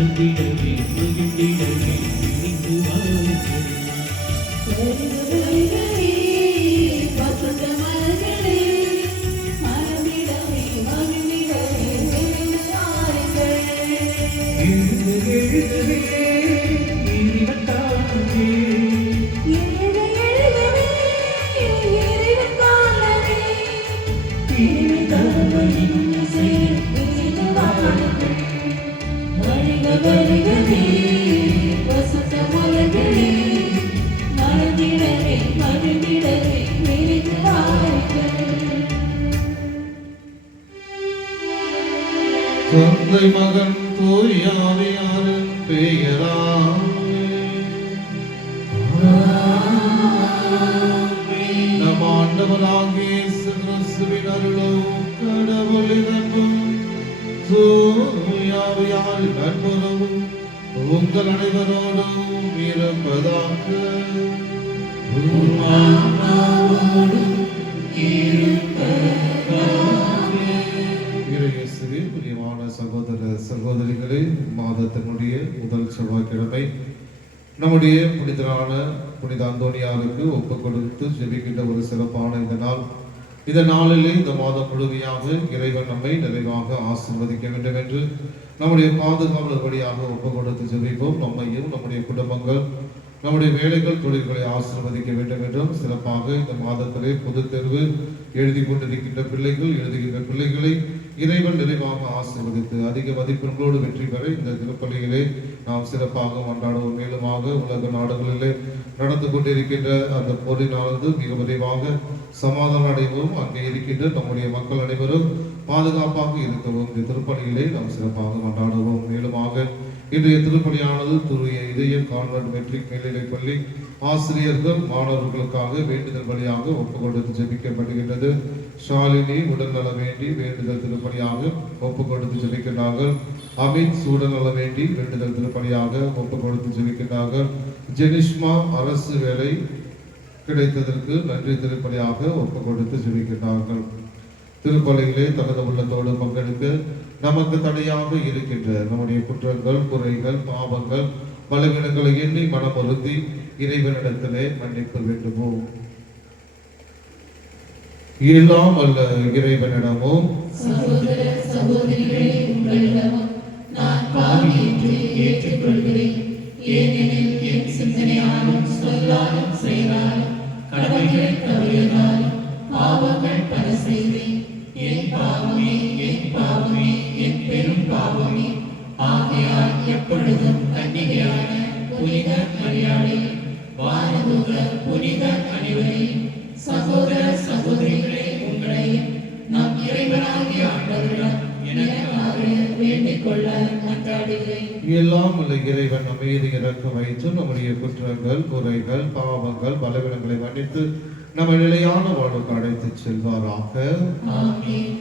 மறந்திடவே மகிழ்ந்திடவே நினைத்து வாழ்கிறேன். தந்தை மகன் தூய ஆவியாரின் பெயராலே நம் ஆண்டவராகிய இயேசு கிறிஸ்துவின் அருளும் கடவுளின் அன்பும் தூய ஆவியாரின் நட்புறவும் உங்கள் அனைவரோடும் இருப்பதாக. பிரியமான சகோதர சகோதரிகளே, மாதத்தினுடைய முதல் செவ்வாய்க்கிழமை நம்முடைய புனிதரான புனித அந்தோனியாருக்கு ஒப்புக் கொடுத்து ஜெபிக்கின்ற ஒரு சிறப்பான இந்த நாளிலே இந்த மாதம் முழுமையாக இறைவன் நம்மை நிறைவாக ஆசீர்வதிக்க வேண்டும் என்று நம்முடைய பாதுகாவலர் வழியாக ஒப்புக் கொடுத்து ஜெபிப்போம். நம்மையும் நம்முடைய குடும்பங்கள் நம்முடைய வேலைகள் தொழில்களை ஆசீர்வதிக்க வேண்டும் என்றும் சிறப்பாக இந்த மாதத்திலே பொது தேர்வு எழுதி கொண்டிருக்கின்ற எழுதுகின்ற பிள்ளைகளை இறைவன் நிறைவாக ஆசீர்வதித்து அதிக மதிப்பெண்களோடு வெற்றி பெற இந்த திருப்பலியிலே நாம் சிறப்பாக கொண்டாடுவோம். மேலுமாக உலக நாடுகளிலே நடந்து கொண்டிருக்கின்ற அந்த போரினானது மிக விரைவாக சமாதானம் அடைவோம். அங்கே இருக்கின்ற நம்முடைய மக்கள் அனைவரும் பாதுகாப்பாக இருக்கவும் இந்த திருப்பலியிலே நாம் சிறப்பாக கொண்டாடுவோம். மேலுமாக இன்றைய திருப்பலியானது தூய இதய கான்வென்ட் மெட்ரிக் மேல்நிலைப் பள்ளி ஆசிரியர்கள் மாணவர்களுக்காக வேண்டுதல் வழியாக ஒப்புக் கொடுத்து ஜெபிக்கப்படுகின்றது. ஷாலினி உடல்நல வேண்டி வேண்டுதல் திருப்பலியாக ஒப்புக் கொடுத்து ஜெபிக்கின்றார்கள். அமித் உடல்நல வேண்டி வேண்டுதல் திருப்பலியாக ஒப்புக் கொடுத்து ஜெபிக்கின்றார்கள். ஜெனிஷ்மா அரசு வேலை கிடைத்ததற்கு நன்றி திருப்பலியாக ஒப்புக் கொடுத்து ஜெபிக்கின்றார்கள். திருப்பலியிலே தனது உள்ளத்தோடு பங்கெடுக்க நமக்கு தடையாக இருக்கின்ற நம்முடைய குற்றங்கள், குறைகள், பாவங்கள், பலவீனங்களை எண்ணி மனமருந்தி இறைவனிடத்திலே மன்னிப்பு வேண்டுவோம். எல்லாம் அல்ல இறைவனிடமும் சகோதர சகோதரிகளே உங்களிடமும் நான் பாவி என்று ஏற்றுக்கொள்கிறேன். ஏனெனில் என் சிந்தனையாலும் சொல்லாலும் செயலாலும் கடமைகளை தவறியதாலும் பாவங்கள் பல செய்தேன். என் பாவமே என் பாவமே என் பெரும் பாவமே. ஆகையால் எப்பொழுதும் கன்னிகையான புனித மரியாதையும் வானதூத புனித அனைவரையும் சகோதர சகோதரிகளே உங்களையும் நம் இறைவனாகிய ஆண்டவரிடம் எனக்காக வேண்டிக் கொள்ள மன்றாடுகிறேன். எல்லாம் உள்ள இறைவன் நம்மீது இறக்கம் வைத்து நம்முடைய குற்றங்கள், குறைகள், பாவங்கள், பலவீனங்களை மன்னித்து நம்ம நிலையான வாழ்வுக்கு அழைத்து செல்வாராக. ஆமென்.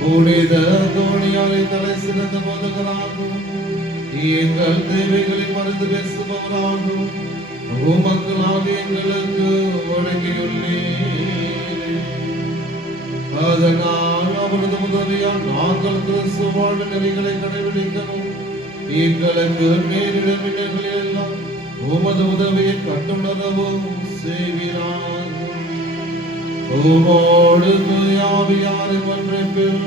புனித தோணியாரை தலை சிறந்த போதகராகும் எங்கள் தேவைகளை மறந்து பேசுபவராகும் மக்களாக எங்களுக்கு வழங்கியுள்ளேன். அதனால் அவரது உதவியால் நாங்கள் கிறிஸ்து வாழ்ந்த நெறிகளை கடைபிடிக்கவும் எங்களுக்கு நேரிட மின்னல்களை எல்லாம் உமது உதவியை கண்டுணரவும் செய்கிறார்கள். உமோடு தூயாவியாரின் ஒன்றிப்பில்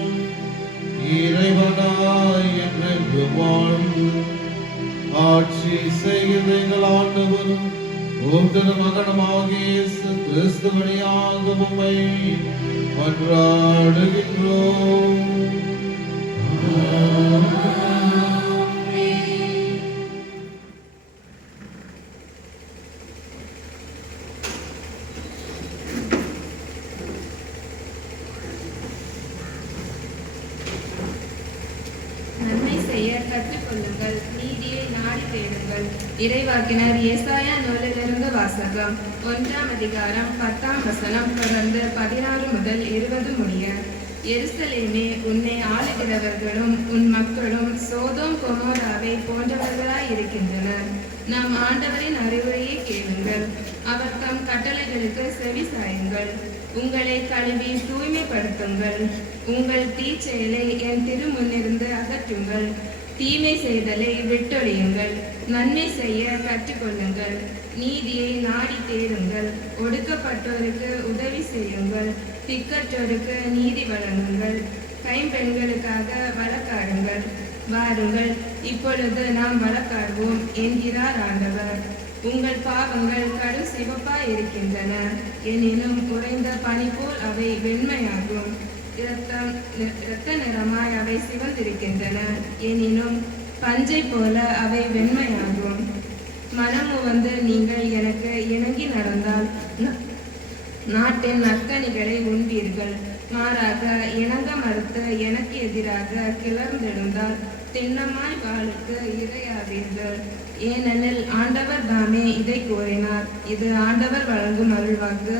இறைவனாய் என்று வாழ்ந்து ஆட்சி செய்கின்ற எங்கள் ஆண்டவரும் உம் திருமகனுமாகிய இயேசு கிறிஸ்து வழியாக உம்மை மன்றாடுகின்றோம். நன்மை செய்ய கற்றுக்கொள்ளுங்கள், நீதியை நாடி தேடுங்கள். இறைவாக்கினர் ஏசாயா நூலிலிருந்து வாசகம். 1ஆம் அதிகாரம் 10ஆம் வசனம் தொடர்ந்து 16 முதல் 20 முடிய. எருசலேமே, உன்னை ஆளுகிறவர்களும் உன் மக்களும் சோதோம் கொமோராவை போன்றவர்களாய் இருக்கின்றனர். நம் ஆண்டவரின் அறிவுரையை கேளுங்கள், அவர் தம் கட்டளைகளுக்கு செவி சாயுங்கள். உங்களை கழுவி தூய்மைப்படுத்துங்கள், உங்கள் தீச்செயலை என் திருமுன்னிருந்து அகற்றுங்கள். தீமை செய்தலை விட்டொழியுங்கள், நன்மை செய்ய கற்றுக்கொள்ளுங்கள். நீதியை நாடி தேடுங்கள், ஒடுக்கப்பட்டோருக்கு உதவி செய்யுங்கள். திக்கற்றோருக்கு நீதி வழங்குங்கள், கைம்பெண்களுக்காக வழக்காடுங்கள். வாருங்கள், இப்பொழுது நாம் வழக்காடுவோம் என்கிறார் ஆண்டவர். உங்கள் பாவங்கள் கடு சிவப்பாய் இருக்கின்றன, எனினும் உறைந்த பனி போல் அவை வெண்மையாகும். இரத்த நிறமாய் அவை சிவந்திருக்கின்றன, எனினும் பஞ்சை போல அவை வெண்மையாகும். மனமு வந்து நீங்கள் எனக்கு இணங்கி நடந்தால் நாட்டின் நற்கனிகளை உண்பீர்கள். மாறாக இணங்க மறுத்து எனக்கு எதிராக கிளர்ந்தெழுந்தால் திண்ணமாய் வாளுக்கு இரையாவீர்கள். ஏனெனில் ஆண்டவர் தாமே இதை கூறினார். இது ஆண்டவர் வழங்கும் அருள்வாக்கு.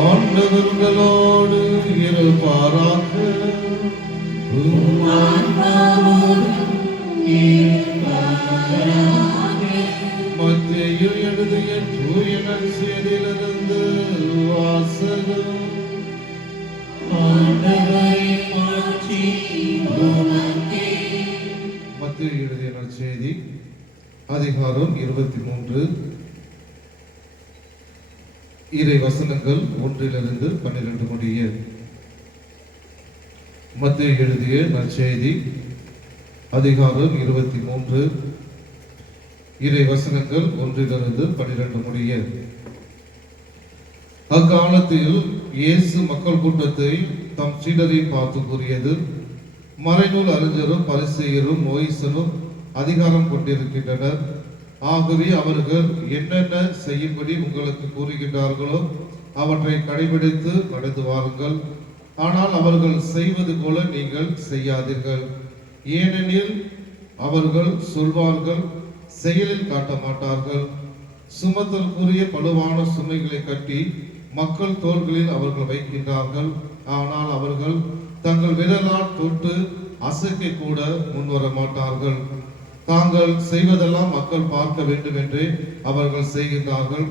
ஆண்டவர்களோடு இருப்பாராக. மத்தேயு எழுதிய தூய நற்செய்தியிலிருந்து வாசகம். மத்தேயு எழுதிய நற்செய்தி அதிகாரம் 23 இறை வசனங்கள் 1-12 முடிய. மத்தேயு எழுதிய நற்செய்தி அதிகாரம் 23 இறை வசனங்கள் 1-12 முடிய. அக்காலத்தில் இயேசு மக்கள் கூட்டத்தை தம் சீடரை பார்த்து கூறியது, மறைநூல் அறிஞரும் பரிசேயரும் மோயிசரும் அதிகாரம் கொண்டிருக்கின்றனர். ஆகவே அவர்கள் என்னென்ன செய்யும்படி உங்களுக்கு கூறுகின்றார்களோ அவற்றை கடைபிடித்து நடந்து வாருங்கள். ஆனால் அவர்கள் செய்வது போல நீங்கள் செய்யாதீர்கள். ஏனெனில் அவர்கள் சொல்வார்கள், செயலில் காட்ட மாட்டார்கள். சுமத்தற்குரிய பழுவான சுமைகளை கட்டி மக்கள் தோள்களில் அவர்கள் வைக்கின்றார்கள். ஆனால் அவர்கள் தங்கள் விரலால் தொட்டு அசைக்க கூட முன்வர மாட்டார்கள். தாங்கள் செய்வதெல்லாம் மக்கள் பார்க்க வேண்டும் என்று அவர்கள் செய்கின்றார்கள்.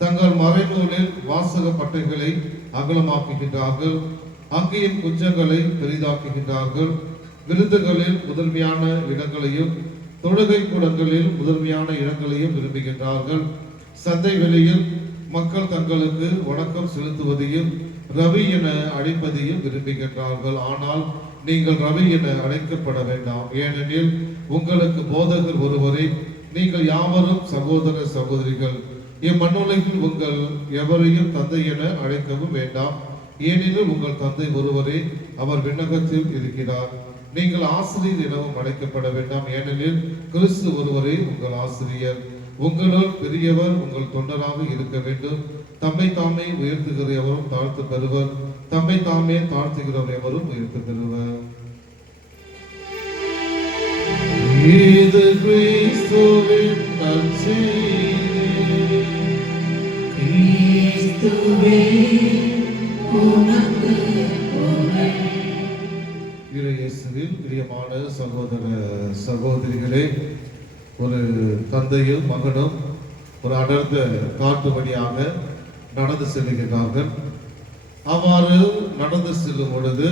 தங்கள் மறைநூலில் வாசக பட்டைகளை அகலமாக்குகின்றார்கள். அங்கேயும் குஞ்சங்களை பெரிதாக்குகின்றார்கள். விருந்துகளில் முதன்மையான இடங்களையும் தொழுகை கூடங்களில் முதன்மையான இடங்களையும் விரும்புகின்றார்கள். சந்தை வெளியில் மக்கள் தங்களுக்கு வணக்கம் செலுத்துவதையும் ரவி என அழைப்பதையும் விரும்புகின்றார்கள். ஆனால் நீங்கள் ரவி என அழைக்கப்பட வேண்டாம், ஏனெனில் உங்களுக்கு போதகர் ஒருவரே. நீங்கள் யாவரும் சகோதர சகோதரிகள். இம்மண்ணுலகில் உங்கள் எவரையும் தந்தை என அழைக்கவும் வேண்டாம், ஏனெனில் உங்கள் தந்தை ஒருவரே, அவர் விண்ணகத்தில் இருக்கிறார். நீங்கள் ஆசிரியர் எனவும் அழைக்கப்பட வேண்டாம், ஏனெனில் கிறிஸ்து ஒருவரே உங்கள் ஆசிரியர். உங்களுள் பெரியவர் உங்கள் தொண்டராக இருக்க வேண்டும். தம்மை தாமே உயர்த்துகிறவரும் தாழ்த்து பெறுவர், தம்மை தாமே தாழ்த்துகிறவர் எவரும் உயர்த்து பெறுவர். இது கிறிஸ்துவின் நற்செய்தி. கிறிஸ்துவே உமக்கு புகழ். இயேசுவில் பிரியமான சகோதர சகோதரிகளே, ஒரு தந்தையும் மகனும் ஒரு அடர்ந்த காட்டு வழியாக நடந்து செல்லுகிறார்கள். அவ்வாறு நடந்து செல்லும் பொழுது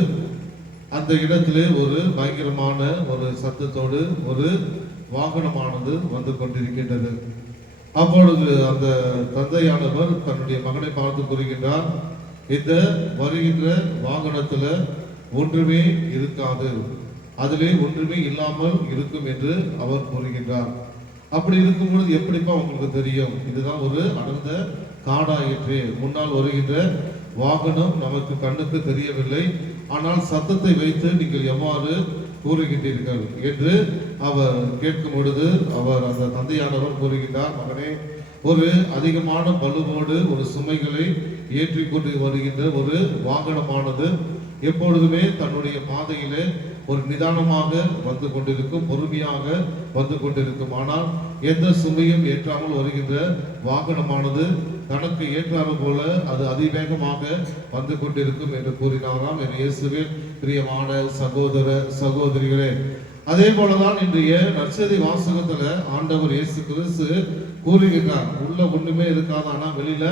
அந்த இடத்திலே ஒரு பயங்கரமான ஒரு சத்தத்தோடு ஒரு வாகனமானது வந்து கொண்டிருக்கின்றது. அப்பொழுது அந்த தந்தையானவர் தன்னுடைய மகனை பார்த்து கூறுகின்றார், இந்த வருகின்ற வாகனத்துல ஒன்றுமே இருக்காது, அதிலே ஒன்றுமே இல்லாமல் இருக்கும் என்று அவர் கூறுகின்றார். அப்படி இருக்கும் பொழுது எப்படிப்பா உங்களுக்கு தெரியும்? இதுதான் ஒரு அடர்ந்த காடாயிற்று, முன்னால் வருகின்ற வாகனம் நமக்கு கண்ணுக்கு தெரியவில்லை, ஆனால் சத்தத்தை வைத்து நீங்கள் எவ்வாறு கூறுகின்றீர்கள் என்று அவர் கேட்கும் பொழுது அவர் அந்த தந்தையானவர் கூறுகின்றார், மகனே, ஒரு அதிகமான பலுவோடு ஒரு சுமைகளை ஏற்றிக்கொண்டு வருகின்ற ஒரு வாகனமானது எப்பொழுதுமே தன்னுடைய பாதையிலே ஒரு நிதானமாக வந்து கொண்டிருக்கும், பொறுமையாக வந்து கொண்டிருக்கும். ஆனால் எந்த சுமையும் ஏற்றாமல் வருகின்ற வாகனமானது தனக்கு ஏற்றாறு போல அது அதிவேகமாக வந்து கொண்டிருக்கும் என்று கூறினாராம். என் இயேசுவில் பிரியமான சகோதர சகோதரிகளே, அதே போலதான் இன்றைய நற்செய்தி வாசகத்துல ஆண்டவர் இயேசு கிறிஸ்து கூறுகின்றார், உள்ள ஒண்ணுமே இருக்காது, ஆனா வெளியில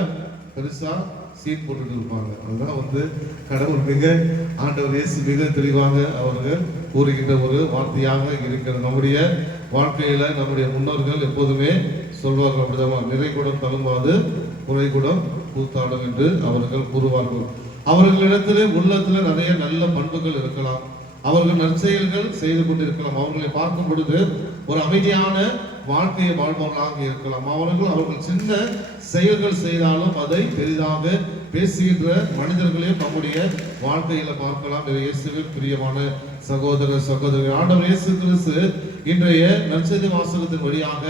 பெருசா சீட் போட்டுட்டு இருப்பாங்க. அதுதான் கடவுள் ஆண்டவர் இயேசு மிக தெளிவாக அவர்கள் கூறுகின்ற ஒரு வார்த்தையாக இருக்கிறது. நம்முடைய வாழ்க்கையில நம்முடைய முன்னோர்கள் எப்போதுமே சொல்வார்கள், அப்படிதான், நிறைகுடம் தழும்பாது குறைகுடம் கூத்தாடும் என்று அவர்கள் கூறுவார்கள். அவர்களிடத்திலே உள்ளத்துல நிறைய நல்ல பண்புகள் இருக்கலாம், அவர்கள் நற்செயல்கள் செய்து கொண்டிருக்கலாம், அவர்களை பார்க்கும் பொழுது ஒரு அமைதியான வாழ்க்கையை வாழ்பவர்களாக இருக்கலாம். அவர்கள் சின்ன செயல்கள் செய்தாலும் அதை பெரிதாக பேசுகின்ற மனிதர்களையும் நம்முடைய வாழ்க்கையில பார்க்கலாம். இயேசுவில் பிரியமான சகோதர சகோதரி, ஆண்டவர் இயேசு கிறிஸ்து இன்றைய நற்செய்தி வாசகத்தின் வழியாக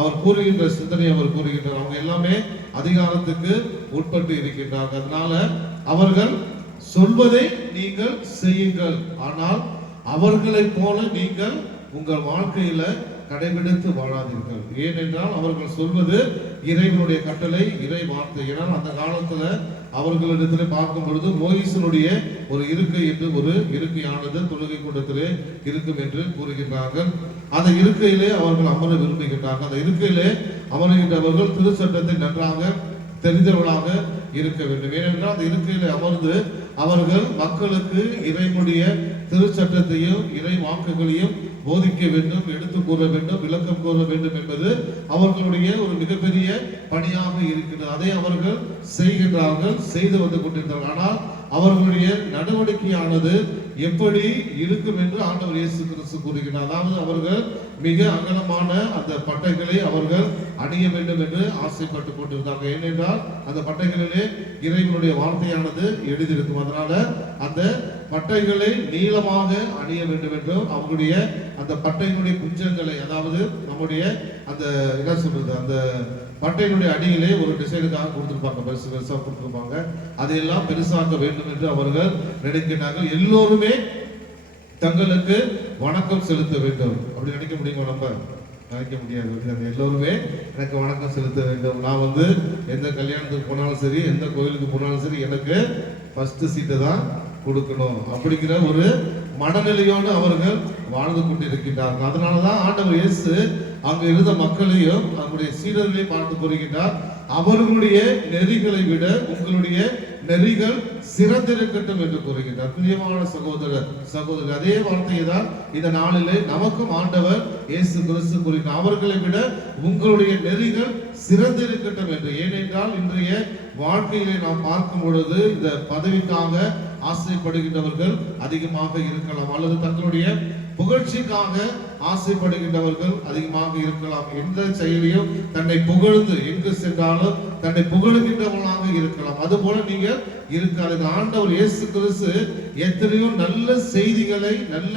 அவர் கூறுகின்ற சிந்தனை அவர் கூறுகின்றார். அவங்க எல்லாமே அதிகாரத்துக்கு உட்பட்டு இருக்கின்றார்கள். அதனால அவர்கள் சொல்வதை நீங்கள் செய்யுங்கள், ஆனால் அவர்களைப் போல நீங்கள் உங்கள் வாழ்க்கையில கடைபிடித்து வாழாதீர்கள். ஏனென்றால் அவர்கள் சொல்வது இறைவனுடைய கட்டளை, இறை வார்த்தை. ஏனால் அந்த காலத்துல அவர்களிடத்திலே பார்க்கும் பொழுது மோயிசனுடைய ஒரு இருக்கை என்று ஒரு இருக்கையானது தொழுகை கூடத்திலே இருக்கும் என்று கூறுகின்றார்கள். அந்த இருக்கையிலே அவர்கள் அமர விரும்புகின்றார்கள். அந்த இருக்கையிலே அமர்கின்றவர்கள் திருச்சட்டத்தை நன்றாக தெரிந்தவர்களாக இருக்க வேண்டும். ஏனென்றால் அந்த இருக்கையில அமர்ந்து அவர்கள் மக்களுக்கு இறைவனுடைய திருச்சட்டத்தையும் இறை வாக்குகளையும் போதிக்க வேண்டும், எடுத்து கூற வேண்டும், விளக்கம் கூற வேண்டும் என்பது அவர்களுடைய ஒரு மிகப்பெரிய பணியாக இருக்கிறது. அதை அவர்கள் செய்கின்றார்கள், செய்து வந்து கொண்டிருந்தார்கள். ஆனால் அவர்களுடைய நடவடிக்கையானது எப்படி இருக்கும் என்று ஆண்டவர் இயேசு கிறிஸ்து கூறுகிறார். அதாவது அவர்கள் மிக அகலமான அந்த பட்டைகளை அவர்கள் அணிய வேண்டும் என்று ஆசைப்பட்டு கொண்டிருந்தார்கள். ஏனென்றால் அந்த பட்டைகளிலே இறைவனுடைய வார்த்தையானது எழுதியிருக்கும். அதனால அந்த பட்டைகளை நீளமாக அணிய வேண்டும் என்றும் அவர்களுடைய அந்த பட்டையினுடைய குஞ்சங்களை, அதாவது நம்முடைய அந்த என்ன சொல்றது, அந்த பட்டையினுடைய அடியிலே ஒரு டிசைனுக்காக கொடுத்திருப்பாங்க, பெருசு பெருசா கொடுத்திருப்பாங்க, அதையெல்லாம் பெருசாக்க வேண்டும் என்று அவர்கள் நினைக்கிறார்கள். எல்லோருமே தங்களுக்கு வணக்கம் செலுத்த வேண்டும். அப்படி நினைக்க முடியுமா? நம்ம நினைக்க முடியாது. எல்லோருமே எனக்கு வணக்கம் செலுத்த வேண்டும். நான் எந்த கல்யாணத்துக்கு போனாலும் சரி, எந்த கோயிலுக்கு போனாலும் சரி, எனக்கு ஃபர்ஸ்ட் சீட்டை தான் கொடுக்கணும் அப்படிங்கிற ஒரு மனநிலையோடு அவர்கள் வாழ்ந்து கொண்டிருக்கின்றார்கள். அதனாலதான் ஆண்டவர் இயேசு அங்கு இருந்த மக்களையும் அவருடைய சீடர்களையும் பார்த்து கூறுகின்றார், அவர்களுடைய நெறிகளை விட உங்களுடைய நெறிகள் சிறந்திருக்கட்டும் என்று கூறுகின்றார். பிரியமான சகோதர சகோதரி, அதே வார்த்தையை தான் இந்த நாளிலே நமக்கும் ஆண்டவர் இயேசு கிறிஸ்து கூறுகிறார், அவர்களை விட உங்களுடைய நெறிகள் சிறந்திருக்கட்டும் என்று. ஏனென்றால் இன்றைய வாழ்க்கையிலே நாம் பார்க்கும் பொழுது இந்த பதவிக்காக ஆசைப்படுகின்றவர்கள் அதிகமாக இருக்கலாம், அல்லது தங்களுடைய புகழ்ச்சிக்காக ஆசைப்படுகின்றவர்கள் அதிகமாக இருக்கலாம். எந்த செயலையும் தன்னை புகழ்ந்து எங்கு சென்றாலும் தன்னை புகழுகின்றவர்களாக இருக்கலாம். அதுபோல நீங்கள் இருக்காது. ஆண்டவர் இயேசு கிறிஸ்து எத்தனையோ நல்ல செய்திகளை, நல்ல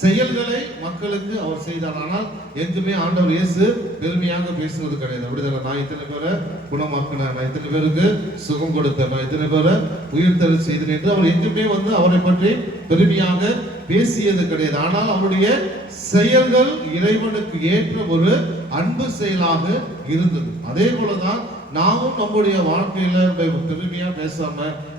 செயல்களை மக்களுக்கு அவர் செய்தார். ஆனால் எங்குமே ஆண்டவர் இயேசு பெருமையாக பேசுவது கிடையாது. அப்படிதான், நான் இத்தனை பேரை குணமாக்கினேன், நான் இத்தனை பேருக்கு சுகம் கொடுத்தேன், நான் இத்தனை பேரை உயிர்த்தெழச் செய்தேன் என்று அவர் எங்குமே அவரை பற்றி பெருமையாக பேசியது கிடையாது. ஆனால் அவருடைய செயல்கள் இறைவனுக்கு ஏற்ற ஒரு அன்பு செயலாக இருந்தது. அதே போலதான் நாமும் நம்முடைய வாழ்க்கையில பெருமையா பேசாம,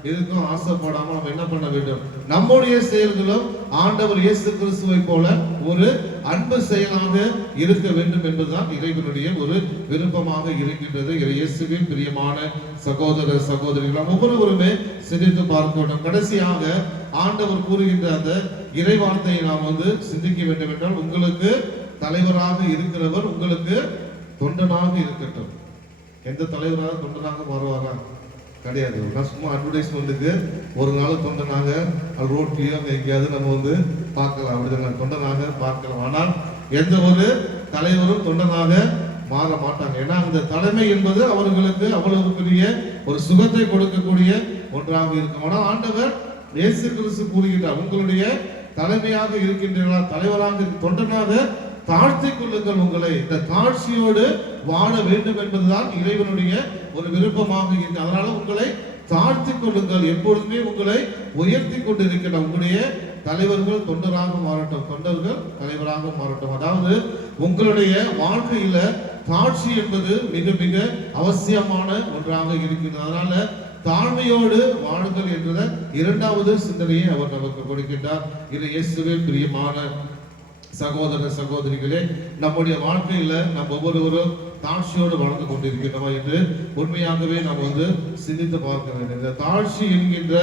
எதுக்கும் ஆசைப்படாம நம்ம என்ன பண்ண வேண்டும்? நம்முடைய செயல்களும் ஆண்டவர் இயேசு கிறிஸ்துவை போல ஒரு அன்பு செயலாக இருக்க வேண்டும் என்பதுதான் இறைவனுடைய ஒரு விருப்பமாக இருக்கின்றது. இயேசுவின் பிரியமான சகோதர சகோதரிகள், ஒவ்வொருவருமே சிந்தித்து பார்க்க வேண்டும். கடைசியாக ஆண்டவர் கூறுகின்ற அந்த இறை வார்த்தையை நாம் சிந்திக்க வேண்டும் என்றால், உங்களுக்கு தலைவராக இருக்கிறவர் உங்களுக்கு தொண்டனாக இருக்கட்டும். எந்த தலைவராக தொண்டனாக மாறுவாரா? கிடையாது. நான் சும்மா அட்வர்டைஸ்மெண்ட்டுக்கு ஒரு நாள் தொண்டனாக ரோட்லயோ எங்கேயாவது நம்ம பார்க்கலாம், அப்படிதான் தொண்டனாக பார்க்கலாம். ஆனால் எந்த ஒரு தலைவரும் தொண்டனாக மாற மாட்டாங்க. ஏன்னா அந்த தலைமை என்பது அவர்களுக்கு அவ்வளவு பெரிய ஒரு சுகத்தை கொடுக்கக்கூடிய ஒன்றாக இருக்கும். ஆனால் ஆண்டவர் இயேசு கிறிஸ்து கூறுகிறார், உங்களுடைய தலைமையாக இருக்கின்றீர்களா, தலைவராக தொண்டனாக தாழ்த்திக் கொள்ளுங்கள். உங்களை இந்த தாழ்ச்சியோடு வாழ வேண்டும் என்பதுதான் இறைவனுடைய ஒரு விருப்பமாக இருக்கு. அதனால உங்களை தாழ்த்திக் கொள்ளுங்கள். எப்பொழுதுமே உங்களை உயர்த்தி கொண்டிருக்கிற உங்களுடைய தலைவர்கள் தொண்டராக மாறட்டும், தொண்டர்கள் தலைவராக மாறட்டும். அதாவது உங்களுடைய வாழ்க்கையில தாழ்ச்சி என்பது மிக மிக அவசியமான ஒன்றாக இருக்கிறது. அதனால தாழ்மையோடு வாழுங்கள் என்ற இரண்டாவது சிந்தனையை அவர் நமக்கு கொடுக்கின்றார். இது இயேசுவில் பிரியமான சகோதர சகோதரிகளே, நம்முடைய வாழ்க்கையில நம்ம ஒவ்வொருவரும் தாழ்ச்சியோடு வாழ்ந்து கொண்டிருக்கிறோமா என்று உண்மையாகவே நாம் சிந்தித்து பார்க்க வேண்டும். இந்த தாழ்ச்சி என்கின்ற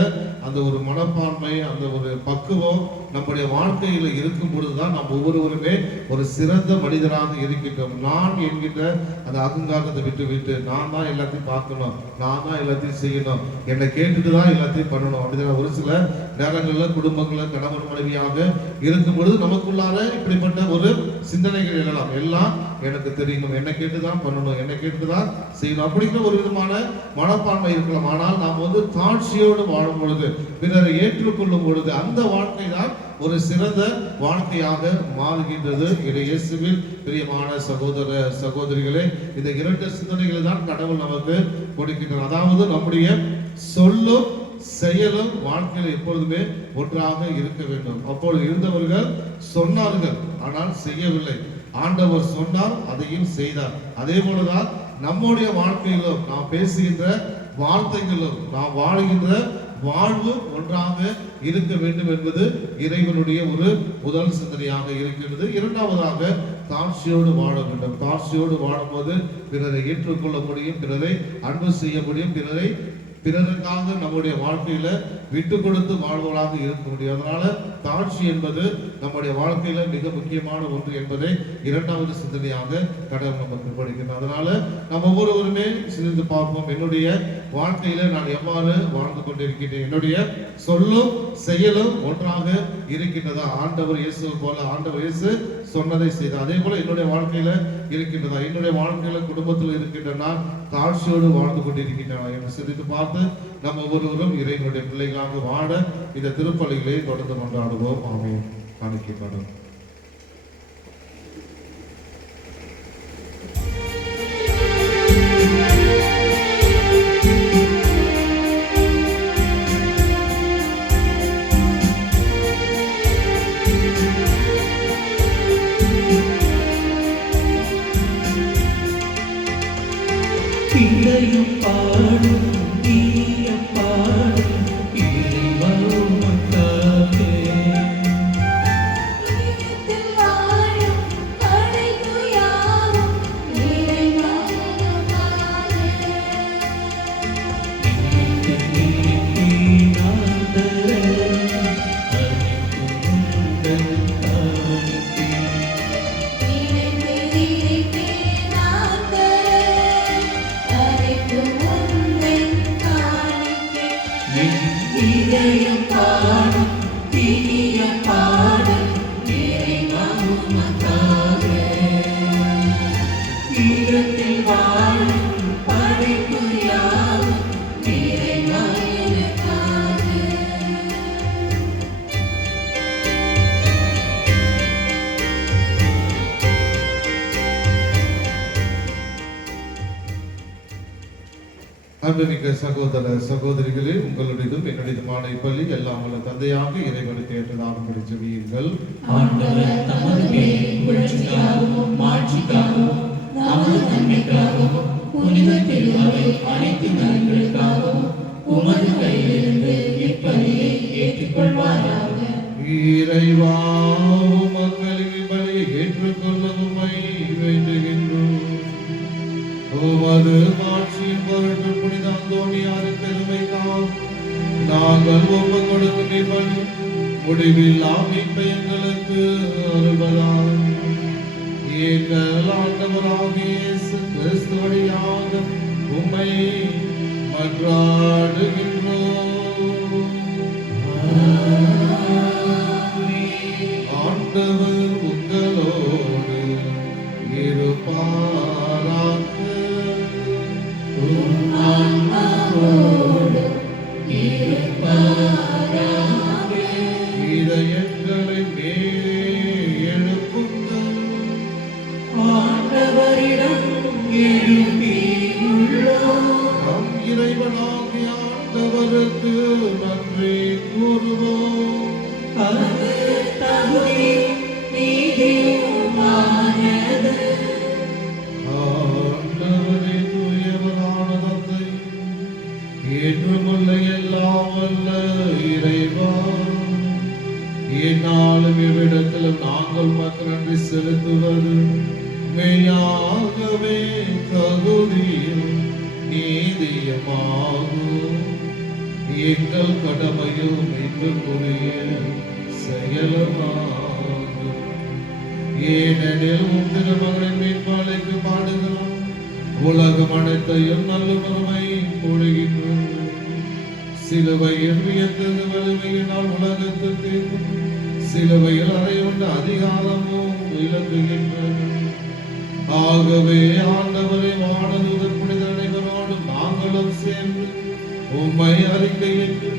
அந்த ஒரு மனப்பான்மை, அந்த ஒரு பக்குவம் நம்முடைய வாழ்க்கையில இருக்கும் பொழுதுதான் நாம் ஒவ்வொருவருமே ஒரு சிறந்த மனிதராக இருக்கின்றோம். நான் என்கின்ற அந்த அகங்காரத்தை விட்டு நான் தான் எல்லாத்தையும் பார்க்கணும், நான் தான் எல்லாத்தையும் செய்யணும், என்னை கேட்டுட்டு தான் எல்லாத்தையும் பண்ணணும் அப்படிங்கிற ஒரு சில நேரங்களில் குடும்பங்களில் கணவன் மனைவியாக இருக்கும் பொழுது நமக்குள்ளார இப்படிப்பட்ட ஒரு சிந்தனைகள் எழலாம். எல்லாம் எனக்கு தெரியணும், என்னை கேட்டுதான் பண்ணணும், என்னை கேட்டுதான் செய்யணும் அப்படிங்கிற ஒரு விதமான மனப்பான்மை இருக்கலாம். ஆனால் நாம் தாழ்ச்சியோடு வாழும் பொழுது, பிறரை ஏற்றுக்கொள்ளும் பொழுது அந்த வாழ்க்கை தான் ஒரு சிறந்த வாழ்க்கையாக மாறுகின்றது. இயேசுவில் பிரியமான சகோதர சகோதரிகளே, இந்த இரண்டு சிந்தனைகளை தான் கடவுள் நமக்கு கொடுக்கின்றார். அதாவது நம்முடைய சொல்லும் செயலும் வாழ்க்கையில் எப்பொழுதுமே ஒன்றாக இருக்க வேண்டும். அப்பொழுது இருந்தவர்கள் சொன்னார்கள், ஆனால் செய்யவில்லை. ஆண்டவர் சொன்னார், அதையும் செய்தார். அதே போலதான் நம்முடைய வாழ்க்கையிலும் நாம் பேசுகின்ற வார்த்தைகளும் நாம் வாழ்கின்ற வாழ்வு ஒன்றாக இருக்க வேண்டும் என்பது இறைவனுடைய ஒரு முதல் சிந்தனையாக இருக்கிறது. இரண்டாவதாக தாழ்ச்சியோடு வாழ வேண்டும். தாழ்ச்சியோடு வாழும்போது பிறரை ஏற்றுக்கொள்ள முடியும், பிறரை அன்பு செய்ய முடியும், பிறருக்காக நம்முடைய வாழ்க்கையில விட்டு கொடுத்து வாழ்வதாக இருக்க முடியும். அதனால தாழ்ச்சி என்பது நம்முடைய வாழ்க்கையில மிக முக்கியமான ஒன்று என்பதை இரண்டாவது சிந்தனையாக கடவுள் நமக்கு கொடுக்கிறார். அதனால நம்ம ஒவ்வொருவருமே சிந்தித்து பார்ப்போம், என்னுடைய வாழ்க்கையில நான் எவ்வாறு வாழ்ந்து கொண்டிருக்கிறேன், என்னுடைய சொல்லும் செயலும் ஒன்றாக இருக்கின்றதா, ஆண்டவர் இயேசு போல ஆண்டவர் இயேசு சொன்னதை செய்தார் அதே போல என்னுடைய வாழ்க்கையில இருக்கின்றதா, என்னுடைய வாழ்க்கையில குடும்பத்தில் இருக்கின்ற நான் தாழ்ச்சியோடு வாழ்ந்து கொண்டிருக்கின்றன என்று சிந்தித்து பார்த்து நம்ம ஒவ்வொருவரும் இறைவனுடைய பிள்ளைகளாக வாழ இந்த திருப்பலிகளை தொடர்ந்து கொண்டாடுவோம். ஆமென். காணிக்கைப்படும். பிள்ளையும் பாடும் நீய பாடும் இறைவா உமக்காக. இதயத்தில் வாழும் படைப்பு யாவும் இறைவா உமக்காக. நினைத்தேன் ஆண்டவரே, அனைத்தும் உந்தன் காணிக்கை. நினைத்தேன் ஆண்டவரே, அனைத்தும் உந்தன் காணிக்கை. என் இதயம் பாடும் இனிய பாடல் இறைவா உமக்காக. ஈரத்தில் வாழும் படைப்பு யாவும் இறைவா உமக்காக. அன்புமிக்க சகோதர சகோதரிகளே, உங்களுடையதும் என்னுடையதுமான இப்பள்ளி எல்லாம் வல்ல தந்தையாக இறைவனுக்கு ஏற்றதாக ஜெபியுங்கள். ஆண்டவர் தமது பேரின் புகழ்ச்சிக்காகவும் மாட்சிக்காகவும் நமது நன்மைக்காகவும் புனித திருமறை அனைத்து நலன்களுக்காகவும் உமது கையிலிருந்து இப்பலியை ஏற்றுக்கொள்வாராக. இறைவா, மக்களின் பலியை ஏற்றுக்கொள்ளவுமை வேண்டுகின்றோம். உமது மாட்சியின் பொருட்டு புனித அந்தோனியாரின் பெருமைக்காக நாங்கள் ஒப்புக் கொடுக்கும் இப்பலி முடிவில்லா மீட்பை எங்களுக்கு அருள்வதால் எங்கள் ஆண்டவராகிய இயேசு கிறிஸ்து வழியாக உம்மை மன்றாடுகின்றோம். ஆண்டவர் உங்களோடு இருப்பாராக. உம் ஆன்மாவோடும் இருப்பாராக. தகுதி நீதியுமானது. ஆண்டவரே தூயவரான தந்தை, ஏற்றுக்கொள்ள எல்லாம் வல்ல இறைவா, என்னாலும் இவ்விடத்திலும் நாங்கள் மக்கள் நன்றி செலுத்துவது மெய்யாகவே தகுதியும் நீதியுமாகும். எங்கள் கடமையும் மீட்புக்குரிய செயலுமாகும். ஏனெனில் உம் திருமகனின் மீட்பாளைக்கு பாடுகிறோம், உலகம் அனைத்தையும் நல்ல மறுமை பொழுகின்றோம். சிலுவையில் வியத்தது வலிமையினால் உலகத்துக்கு சிலுவையில் அறையுண்ட அதிகாரமும் விளக்குகின்றது. ஆகவே ஆண்டவரை வானதூதர் புனித அனைவரோடு நாங்களும் சேர்ந்து உம்மை அறிக்கையிட்டு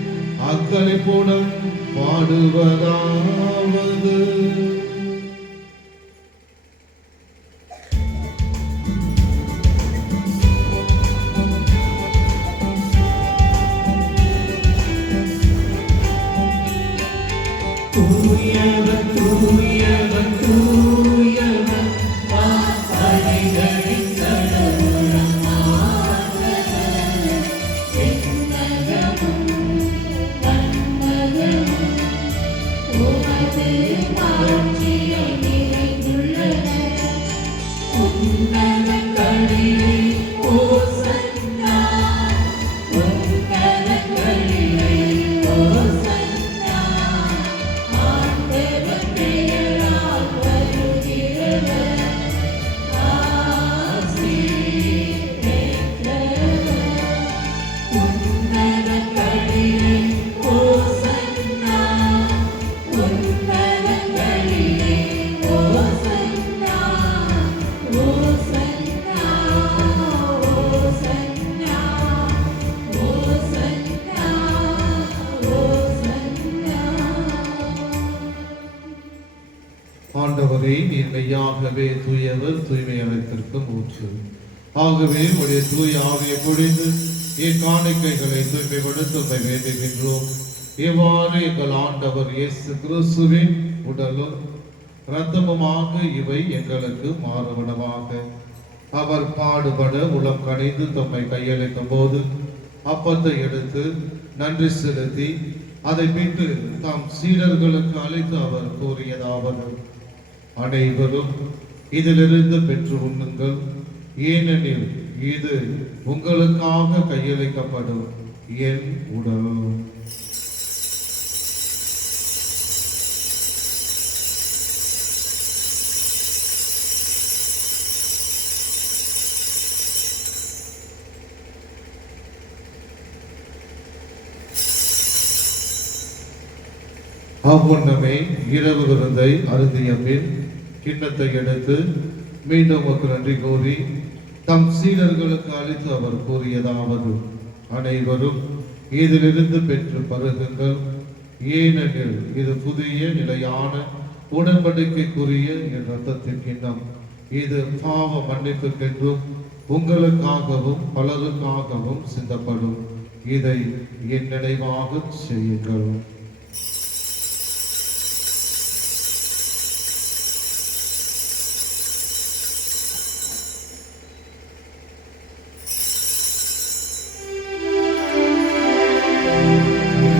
அக்களிப்புடன் பாடுவதாவது. தூயவர் தூயவர் தூயவர் வான்படைகளின் கடவுளம் ஆண்டவர். விண்ணகமும் மண்ணகமும் உமது மாட்சியை நிறைந்துள்ளன. உன்னதங்களிலே ஓசன்னா, உன்னதங்களிலே ஓசன்னா. ஆண்டவர் பெயரால் வருகிறவர் ஆசி பெற்றவர். உன்னதங்களிலே ஓசன்னா, உன்னதங்களிலே ஓசன்னா. ஓசன்னா, ஓசன்னா, ஓசன்னா, ஓசன்னா. ஆண்டவரே, நீர் மெய்யாகவே தூயவர், தூய்மை அனைத்திற்கும் ஊற்று. ஆகவே உடைய தூய ஆவியை பொழிந்து இக்காணிக்கைகளை தூய்மைப்படுத்த உம்மை வேண்டுகின்றோம். இவ்வாறு எங்கள் ஆண்டவர் இயேசு கிறிஸ்துவின் உடலும் இரத்தமுமாக இவை எங்களுக்கு மாறுவனவாக. அவர் பாடுபட உளம் கனிந்து தம்மை கையளிக்கும் போது அப்பத்தை எடுத்து நன்றி செலுத்தி அதை பிட்டு தாம் சீடர்களுக்கு அளித்து அவர் கூறியதாவது: அனைவரும் இதிலிருந்து பெற்று உண்ணுங்கள், ஏனெனில் இது உங்களுக்காக கையளிக்கப்படும் என் உடல். அவ்வண்ணமே இரவு விருந்தை அருந்திய பின் கிண்ணத்தை எடுத்து மீண்டும் உமக்கு நன்றி கூறி தம் சீடர்களுக்கு அளித்து அவர் கூறியதாவது: அனைவரும் இதிலிருந்து பெற்று பருகுங்கள், ஏனெனில் இது புதிய நிலையான உடன்படிக்கைக்குரிய என் இரத்தத்தின் கிண்ணம். இது பாவ மன்னிப்புக்கென்றும் உங்களுக்காகவும் பலருக்காகவும் சிந்தப்படும். இதை என் நினைவாக செய்யுங்கள்.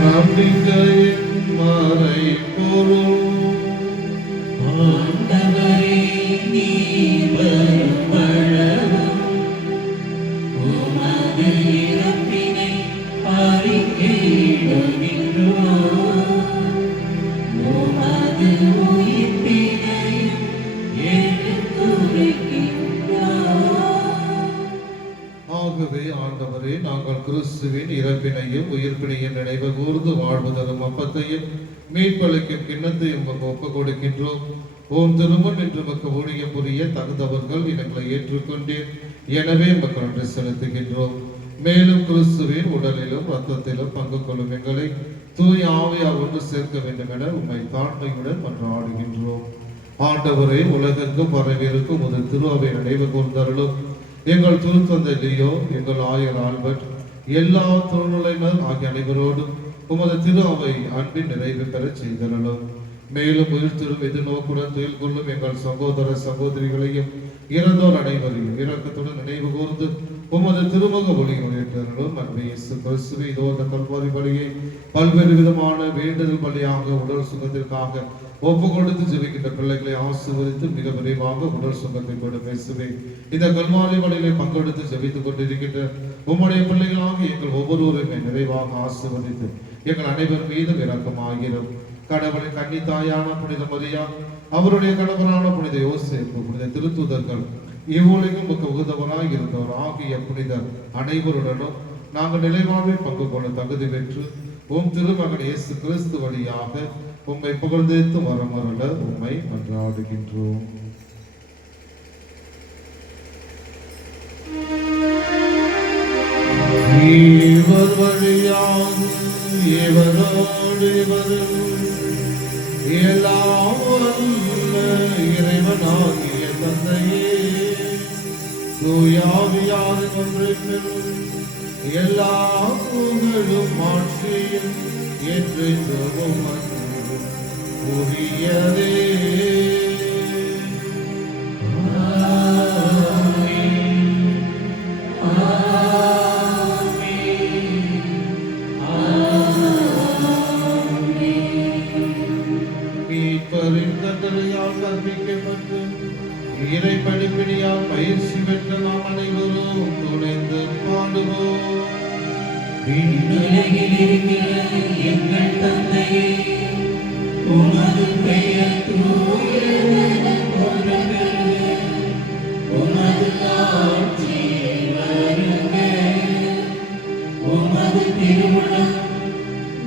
நம்பிக்கையின் மறைபொருள் ஆண்டவரே, நீர் வரும் வளவும் உமது இறப்பினை அறிக்கையிடுகின்றோம். உமது உயிர்ப்பினையும் எடுத்துரைக்கின்றோம். ஆகவே ஆண்டவரே, நாங்கள் கிறிஸ்துவின் இறப்பினையும் உயிர்ப்பினையும் நினைவு கூர்ந்து வாழ்வு தரும் அப்பத்தையும் மீட்பளிக்கும் கிண்ணத்தையும் உமக்கு ஒப்புக் கொடுக்கின்றோம். ஓம் திருமன் என்று உமக்கு ஊழியம் புரிய தகுந்தவர்கள் எங்களை ஏற்றுக்கொண்டேன், எனவே உமக்கு நன்றி செலுத்துகின்றோம். மேலும் கிறிஸ்துவின் உடலிலும் இரத்தத்திலும் பங்கு கொள்ளும் எங்களை தூய ஆவியார் ஒன்று சேர்க்க வேண்டும் என உம்மை தாழ்மையுடன் மன்றாடுகின்றோம். ஆண்டவரே, உலகெங்கும் பரவியிருக்கும் ஒரு திருஅவை நினைவு கூர்ந்தருளும். எங்கள் திருத்தந்தை லியோ, எங்கள் ஆயர் ஆல்பர்ட், எல்லா தொழிலினர் ஆகிய அனைவரோடும் உமது திரு அவை அன்பின் நிறைவு பெற செய்தருளும். மேலும் உயிர்த்தெழும் எதிர்நோக்குடன் துயில் கொள்ளும் எங்கள் சகோதர சகோதரிகளையும் இறந்தோர் அனைவரையும் இரக்கத்துடன் நினைவு கூர்ந்து உமது திருமுக ஒளியில் ஏற்றர்களும் அன்பை இயேசு கிறிஸ்துவை இதோ அந்த கல்வாரி பலியை பல்வேறு விதமான வேண்டுதல் பலியாக உடல் சுகத்திற்காக ஒப்பு கொடுத்து ஜெபிக்கின்ற பிள்ளைகளை ஆசீர்வதித்து மிக விரைவாக உடல் சுகத்தை கொண்டு பேசுவேன். இந்த கல்வாரி பலியை பங்கெடுத்து ஜெபித்துக் கொண்டிருக்கின்ற உம்முடைய பிள்ளைகளாக எங்கள் ஒவ்வொருவருமே நிறைவாக ஆசீர்வதித்து எங்கள் அனைவர் மீதும் இரக்கமாகிறோம். கடவுளின் கன்னித்தாயான புனித மரியா, அவருடைய கணவரான புனித யோசேப்பு, புனித திருத்தூதர்கள், இவ்வுலகில் உகந்தவராய் இருந்தவர் ஆகிய புனிதர் அனைவருடனும் நாங்கள் நிலைவாழ்வில் பங்கு கொள்ள தகுதி பெற்று உம் திருமகன் இயேசு கிறிஸ்து வழியாக உம்மை புகழ்ந்தேத்து வரமரல உம்மை மன்றாடுகின்றோம். இவர் வழியாக இவரோடு இவரும் எல்லாம் வல்ல இறைவனாகிய தந்தையே, தூயாவியாரின் ஒன்றில் எல்லா புகழும் ஆட்சியும் என்றென்றும் உரியதே. கற்பிக்கப்பட்டு இறை படிப்பினியால் பயிற்சி பெற்ற நாம் அனைவரும் துணைந்து பாடுவோம். விண்ணுலகில் இருக்கிற எங்கள் தந்தையே, உமது பெயர் தூயதென போற்றப் பெறுக. உமது ஆட்சி வருக. உமது திருவுளம்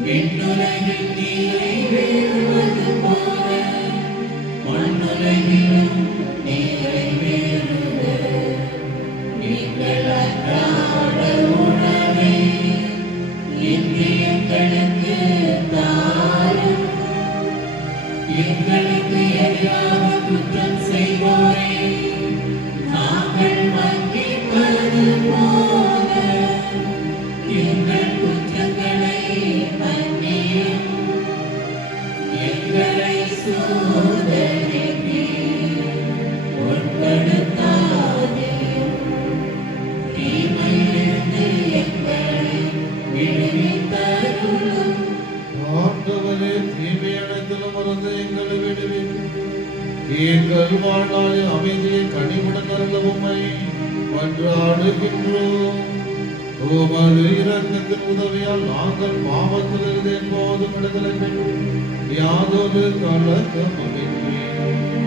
விண்ணுலகில் நிறைவேறுவது போல மண்ணுலகிலும் நிறைவேறுக. எங்கள் அன்றாட உணவை இன்று எங்களுக்கு தாரும். எங்களுக்கு எதிராக குற்றம் செய்வோரை நாங்கள் மன்னிப்பது போல எங்கள் குற்றங்களை மன்னியும். எங்களை சோதனைக்கு உட்படுத்தாதேயும். தீமையிலிருந்து எங்களை விடுவித்தருளும். ஆண்டவரே, தீமை அனைத்திலும் இருந்து எங்களை விடுவித்து எங்கள் வாழ்நாளில் அமைதியை கனிவுடன் அருள உம்மை மன்றாடுகின்றோம். உமது இரக்கத்தின் உதவியால் நாங்கள் பாவத்திலிருந்து எப்போதும் விடுதலை பெற்று யாதொரு கலக்கமின்றி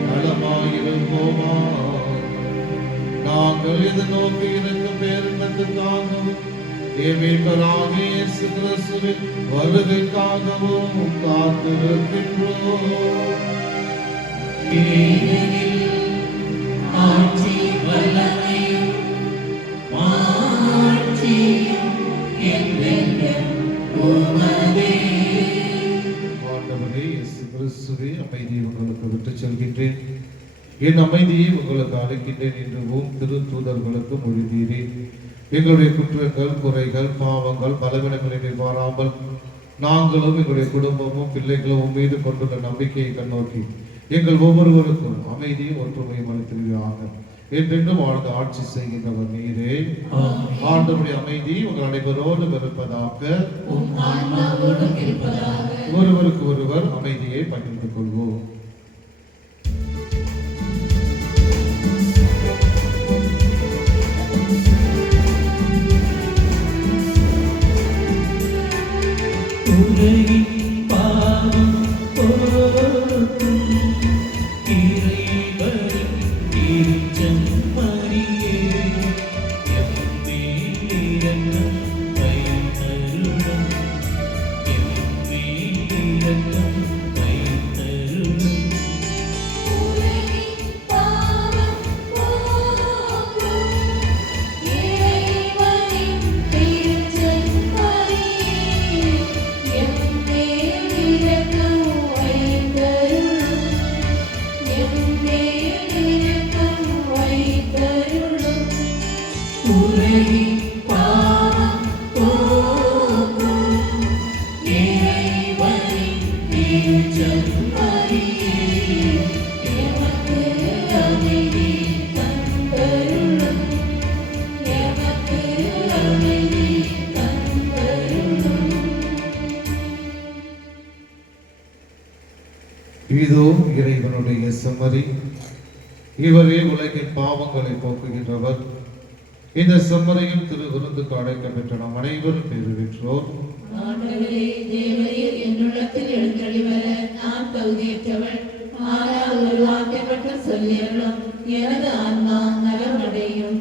நலமாயிருப்போமா. நாங்கள் இது நோக்கி இருக்கும் பேரின்பத்துக்காகவும் மீட்பராகிய இயேசு கிறிஸ்துவின் வருகைக்காகவும் காத்திருக்கின்றோம். ஆட்சி வல்லமையும் மாட்சியும் என்றென்றும் உமதே. ஆண்டவரே இயேசு கிறிஸ்துவே, அமைதியை உங்களுக்கு விட்டுச் செல்கின்றேன், என் அமைதியை உங்களுக்கு அளிக்கின்றேன் என்று உம் திருத்தூதர்களுக்கு மொழிந்தீரே. எங்களுடைய குற்றங்கள், குறைகள், பாவங்கள், பலவீனங்களை நிவாராமல் நாங்களும் எங்களுடைய குடும்பமும் பிள்ளைகளும் உன் மீது கொண்டுள்ள நம்பிக்கையை கண்ணோக்கி எங்கள் ஒவ்வொருவருக்கும் அமைதியும் ஒற்றுமையும் அளித்திருவாங்க. என்றென்றும் வாழ்ந்து ஆட்சி செய்கின்றவர் நீரே. ஆண்டவருடைய அமைதி உங்கள் அனைவரோடும் இருப்பதாக. ஒருவருக்கு ஒருவர் அமைதியை பகிர்ந்து கொள்வோம். இரக்கம் வைத்தருளும். இதோ இறைவனுடைய செம்மறி, இவரே உலகின் பாவங்களை போக்குகின்றவர். இந்த செம்மறியின் திரு விருந்துக்கு அழைக்கப்பெற்ற நாம் அனைவரும் பேறு பெற்றோர். ஆண்டவரே, தேவரீர் என்னுள்ளத்தில் எழுந்தருளிவர நான் தகுதியற்றவள். ஆனால் ஒரு வார்த்தை மட்டும் சொல்லியருளும், எனது ஆன்மா நலமடையும்.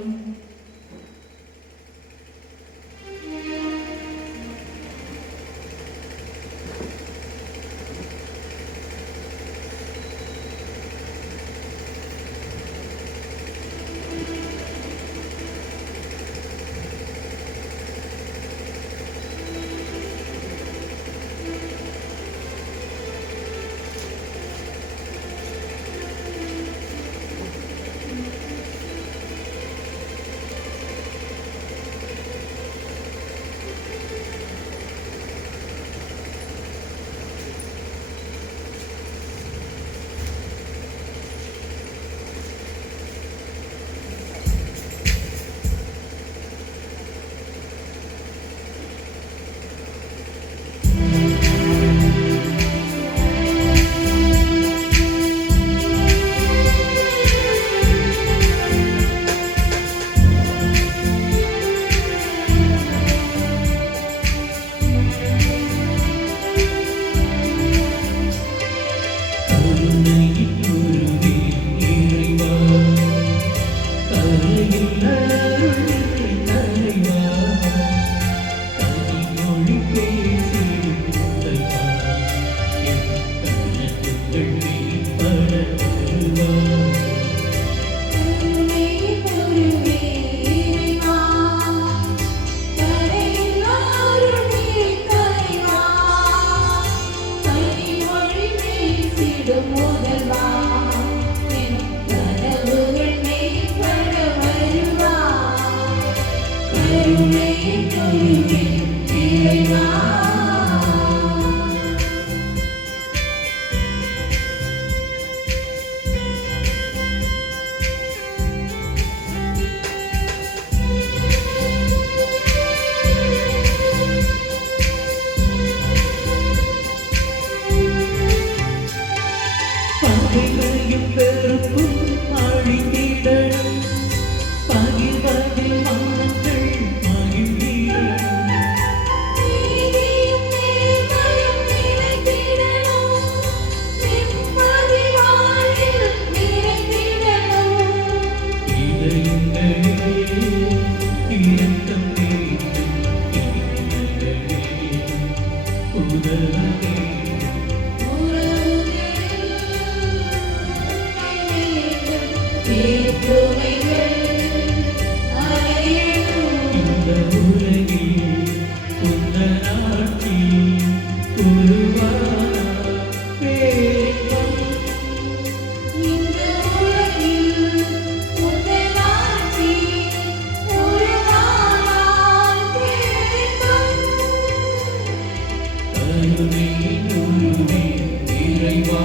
இறைவா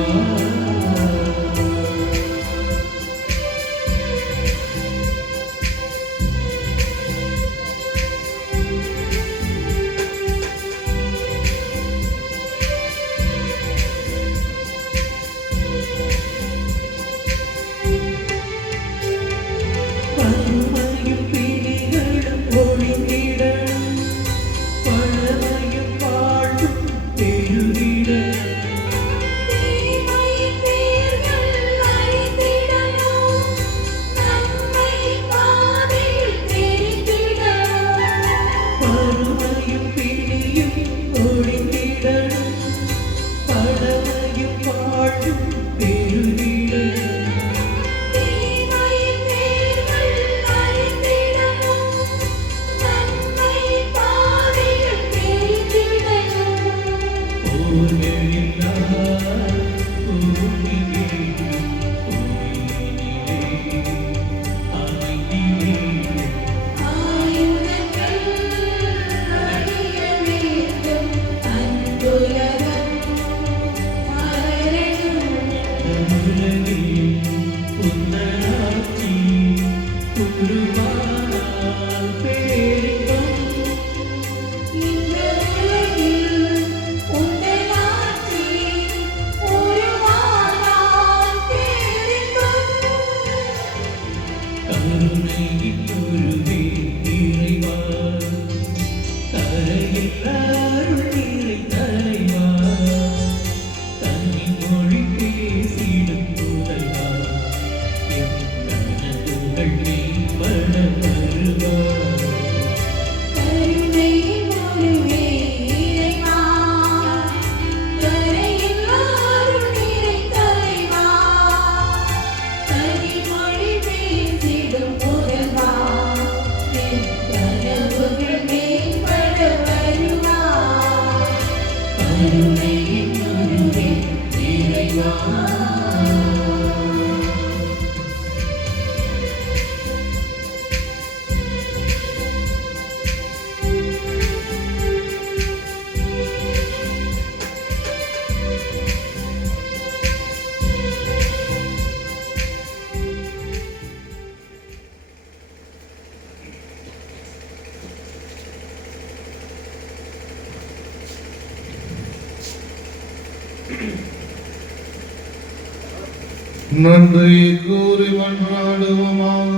நன்றி கூறி மன்றாடுவோமாக.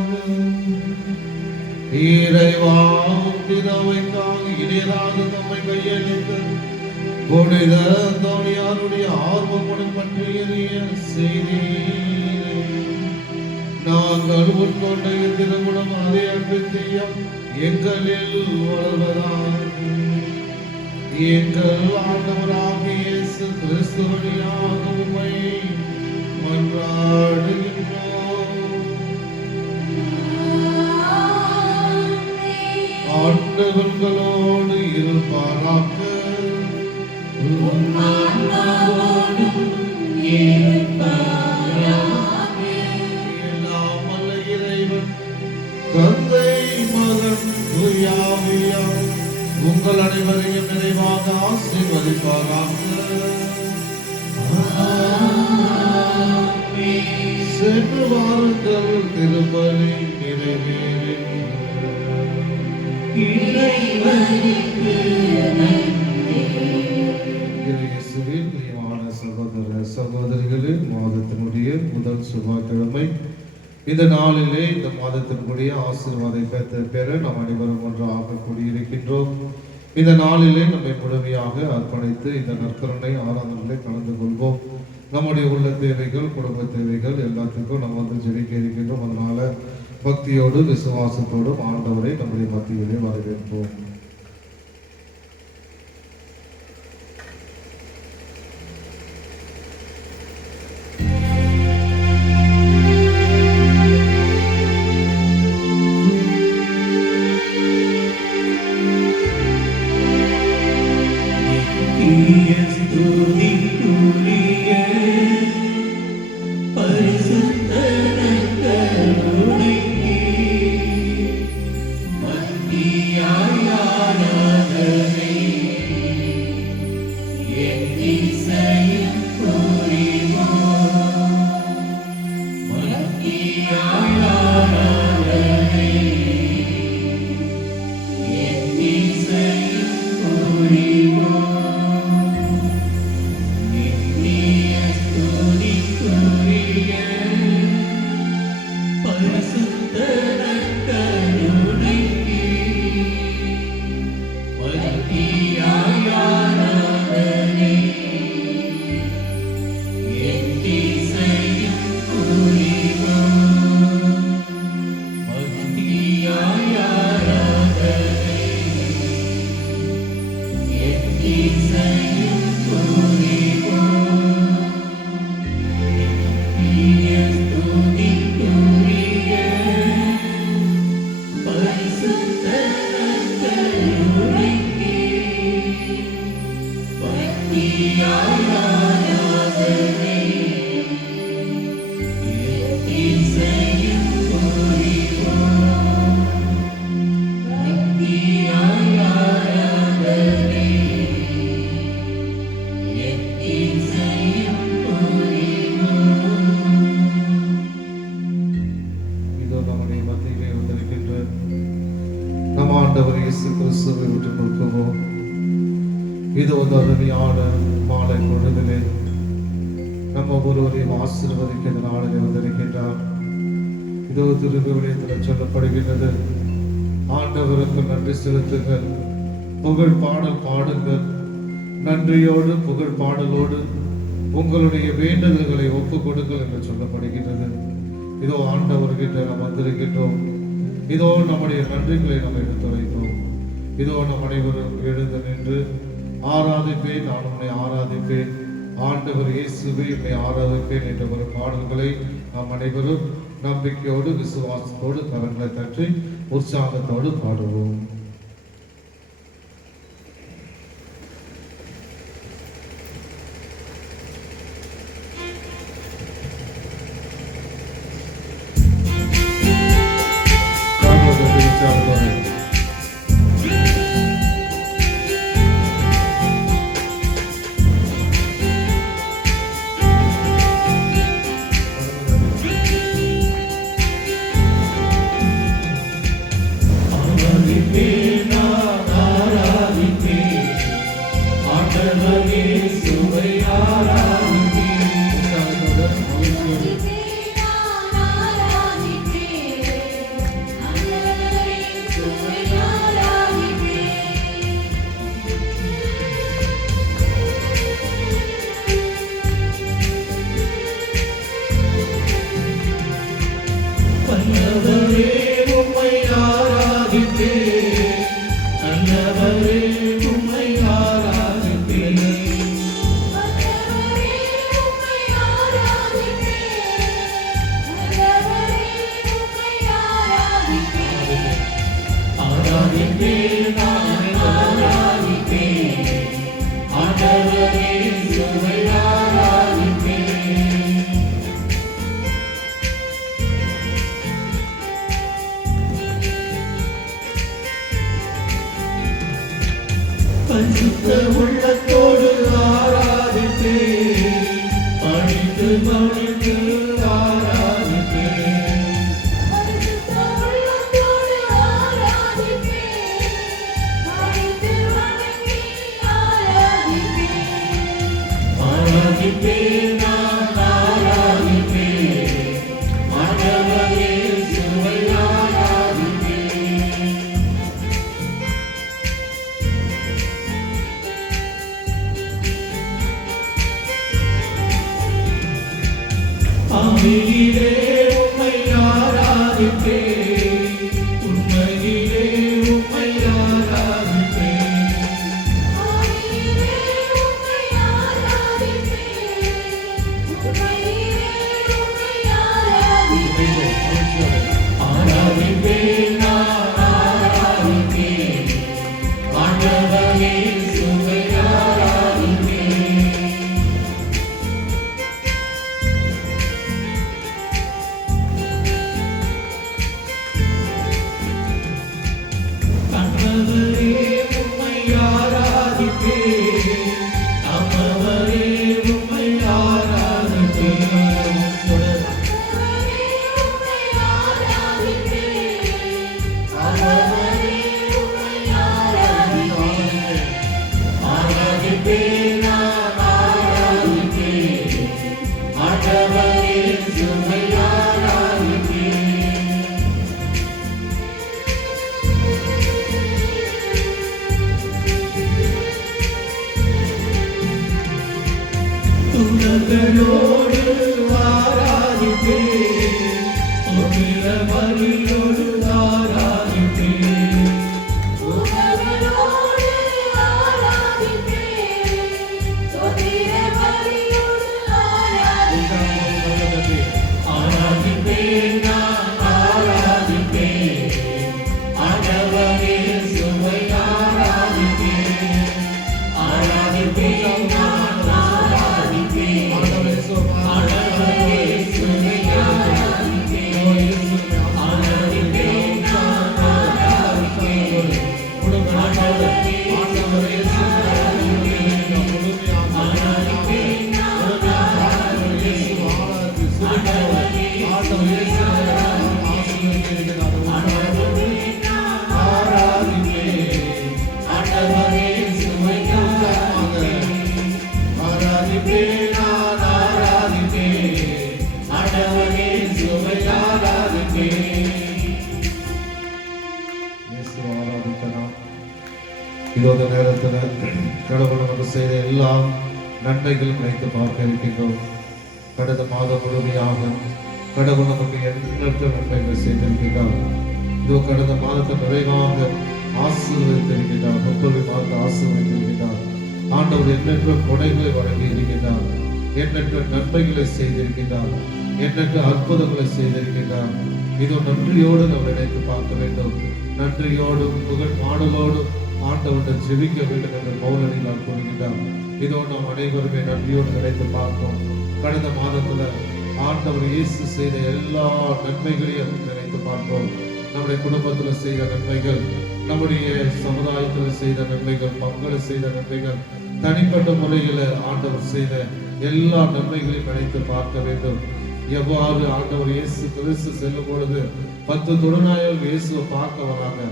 இறைவா, பிதாவைக்காக இடையராக நம்மை கையளித்த புனித அந்தோனியாருடைய ஆர்வமுடன் பற்றிய செய்தி நாங்கள் உட்கொண்ட திருமணம் அதே அன்பித்தியம் எங்களில் வளர்வதாக எங்கள் ஆண்டவராகிய இயேசு கிறிஸ்து வழியாக உம்மை ஆண்டவர்களோடு இருப்பாராக. எல்லாம் வல்ல இறைவன் தந்தை மகன் தூயாவியார் உங்கள் அனைவரையும் நிறைவாக ஆசீர்வதிப்பாராக. சென்று வாருங்கள், திருப்பலி நிறைவேறின. இயேசுவில் பிரியமான சகோதர சகோதரிகளே, மாதத்தினுடைய முதல் செவ்வாய்க்கிழமை இந்த நாளிலே இந்த மாதத்தினுடைய ஆசீர்வாதத்தை பெற நாம் அனைவரும் ஒன்றாக கூடியிருக்கின்றோம். இந்த நாளிலே நம்மை முழுமையாக அர்ப்பணித்து இந்த நற்கருணை ஆராதனைகளை கலந்து கொள்வோம். நம்முடைய உள்ள தேவைகள், குடும்ப தேவைகள் எல்லாத்துக்கும் நம்ம வந்து ஜெபிக்க இருக்கின்றோம். அதனால பக்தியோடு விசுவாசத்தோடும் ஆண்டவரை நம்முடைய மத்தியிலே வரவேற்போம். இது ஒரு அருமையான மாலை பொழுதிலே நம்ம ஒருவரையும் ஆசீர்வதிக்க இந்த நாளிலே வந்திருக்கின்றார். இதோ திருவிழியத்தில் சொல்லப்படுகின்றது, ஆண்டவருக்கு நன்றி செலுத்துங்கள், புகழ் பாடல் பாடுங்கள், நன்றியோடு புகழ் பாடலோடு உங்களுடைய வேண்டுதல்களை ஒப்புக் கொடுங்கள் என்று சொல்லப்படுகின்றது. இதோ ஆண்டவர்கிட்ட நாம் வந்திருக்கின்றோம். இதோ நம்முடைய நன்றிகளை நாம் எடுத்துரைத்தோம். இதோ நம் அனைவரும் எழுந்து நின்று ஆராதிப்பேன், நான் உன்னை ஆராதிப்பேன், ஆண்டவர் இயேசுவை உன்னை ஆராதிப்பேன் என்ற ஒரு பாடல்களை நாம் அனைவரும் நம்பிக்கையோடு விசுவாசத்தோடு கரங்களை தட்டி உற்சாகத்தோடு பாடுவோம். Amen. நல்லவரே உம்மை ஆராதிப்பேன், நல்லவரே உம்மை ஆராதிப்பேன். நல்லவரே உம்மை ஆராதிப்பேன், நல்லவரே உம்மை ஆராதிப்பேன். ஆராதிப்பேன், நான் ஆராதிப்பேன், ஆண்டவரே உம்மை ஆராதிப்பேன். பரிசுத்த உள்ளத்தோடு ஆராதிப்பேன், பணிந்து பணிந்து ஆராதிப்பேன். பரிசுத்த உள்ளத்தோடு ஆராதிப்பேன், பணிந்து வணங்கி ஆராதிப்பேன். ஆராதிப்பேன், நான் ஆராதிப்பேன், ஆண்டவரே உம்மை ஆராதிப்பேன். ஆவியிலே உம்மை ஆராதிப்பேன், உண்மையிலே உம்மை ஆராதிப்பேன். ஆவியிலே உம்மை ஆராதிப்பேன், உண்மையிலே உம்மை ஆராதிப்பேன். ஆராதிப்பேன், நான் ஆராதிப்பேன், ஆண்டவரே உம்மை ஆராதிப்பேன். கண்ணவரே உம்மை ஆராதிப்பேன், அமவரே உம்மை ஆராதிப்பேன். கண்ணவரே உம்மை ஆராதிப்பேன், அமவரே உம்மை ஆராதிப்பேன். ஆராதிப்பேன், நான் ஆராதிப்பேன், ஆண்டவரே உம்மை ஆராதிப்பேன். துணர்களோடு ஆராதிப்பேன், ஸ்தோத்திர பலியோடு ஆராதிப்பேன். துணர்களோடு ஆராதிப்பேன், ஸ்தோத்திர பலியோடு ஆராதிப்பேன். ஆராதிப்பேன், நான் ஆராதிப்பேன், ஆண்டவரே உம்மை ஆராதிப்பேன். ஆராதிப்பேன், நான் ஆராதிப்பேன், ஆண்டவரே உம்மை ஆராதிப்பேன். ஆராதிப்பேன், நான் ஆராதிப்பேன், ஆண்டவரே உம்மை ஆராதிப்பேன். ஆராதிப்பேன், நான் ஆராதிப்பேன், ஆண்டவரே உம்மை ஆராதிப்பேன். ஆராதிப்பேன், நான் ஆராதிப்பேன், ஆண்டவரே உம்மை ஆராதிப்பேன். இயேசு ஆராதிக்கலாம். இதோ இந்த நேரத்தில் கடவுள் நமக்கு செய்த எல்லா நன்மைகள் நினைத்து பார்க்க இருக்கின்றோம். கடந்த மாதம் முழுமையாக கடவுள் நமக்கு எண்ணற்ற நன்மைகளை செய்திருக்கிறார். இதோ கடந்த மாதத்தை நிறைவாக ஆசீர்வதித்திருக்கிறார். 30 மாதத்தை ஆசீர்வதித்திருக்கிறார். ஆண்டவர் எண்ணற்ற கொடைகளை வழங்கி இருக்கிறார். எண்ணற்ற நன்மைகளை செய்திருக்கிறார். எண்ணற்ற அற்புதங்களை செய்திருக்கிறார். இதோ நன்றியோடு நாம் நினைத்து பார்க்க வேண்டும். நன்றியோடும் புகழ் பாடலோடும் ஆண்டவரிடம் ஜெபிக்க வேண்டும் என்று பவுலடிகளார் கூறுகின்றார். இதோ நாம் அனைவருமே நன்றியோடு நினைத்து பார்ப்போம். கடந்த மாதத்துல ஆண்டவர் இயேசு செய்த எல்லா நன்மைகளையும் நினைத்து பார்ப்போம். நம்முடைய குடும்பத்தில் செய்த நன்மைகள், நம்முடைய சமுதாயத்தில் செய்த நன்மைகள், மக்கள் செய்த நன்மைகள், தனிப்பட்ட முறையில் ஆண்டவர் செய்த எல்லா நன்மைகளையும் நினைத்து பார்க்க வேண்டும். எவ்வாறு ஆண்டவர் இயேசு கிறிஸ்து செல்லும் பொழுது 10 தொழுநாயகர்கள் இயேசுவை பார்க்க வராங்க.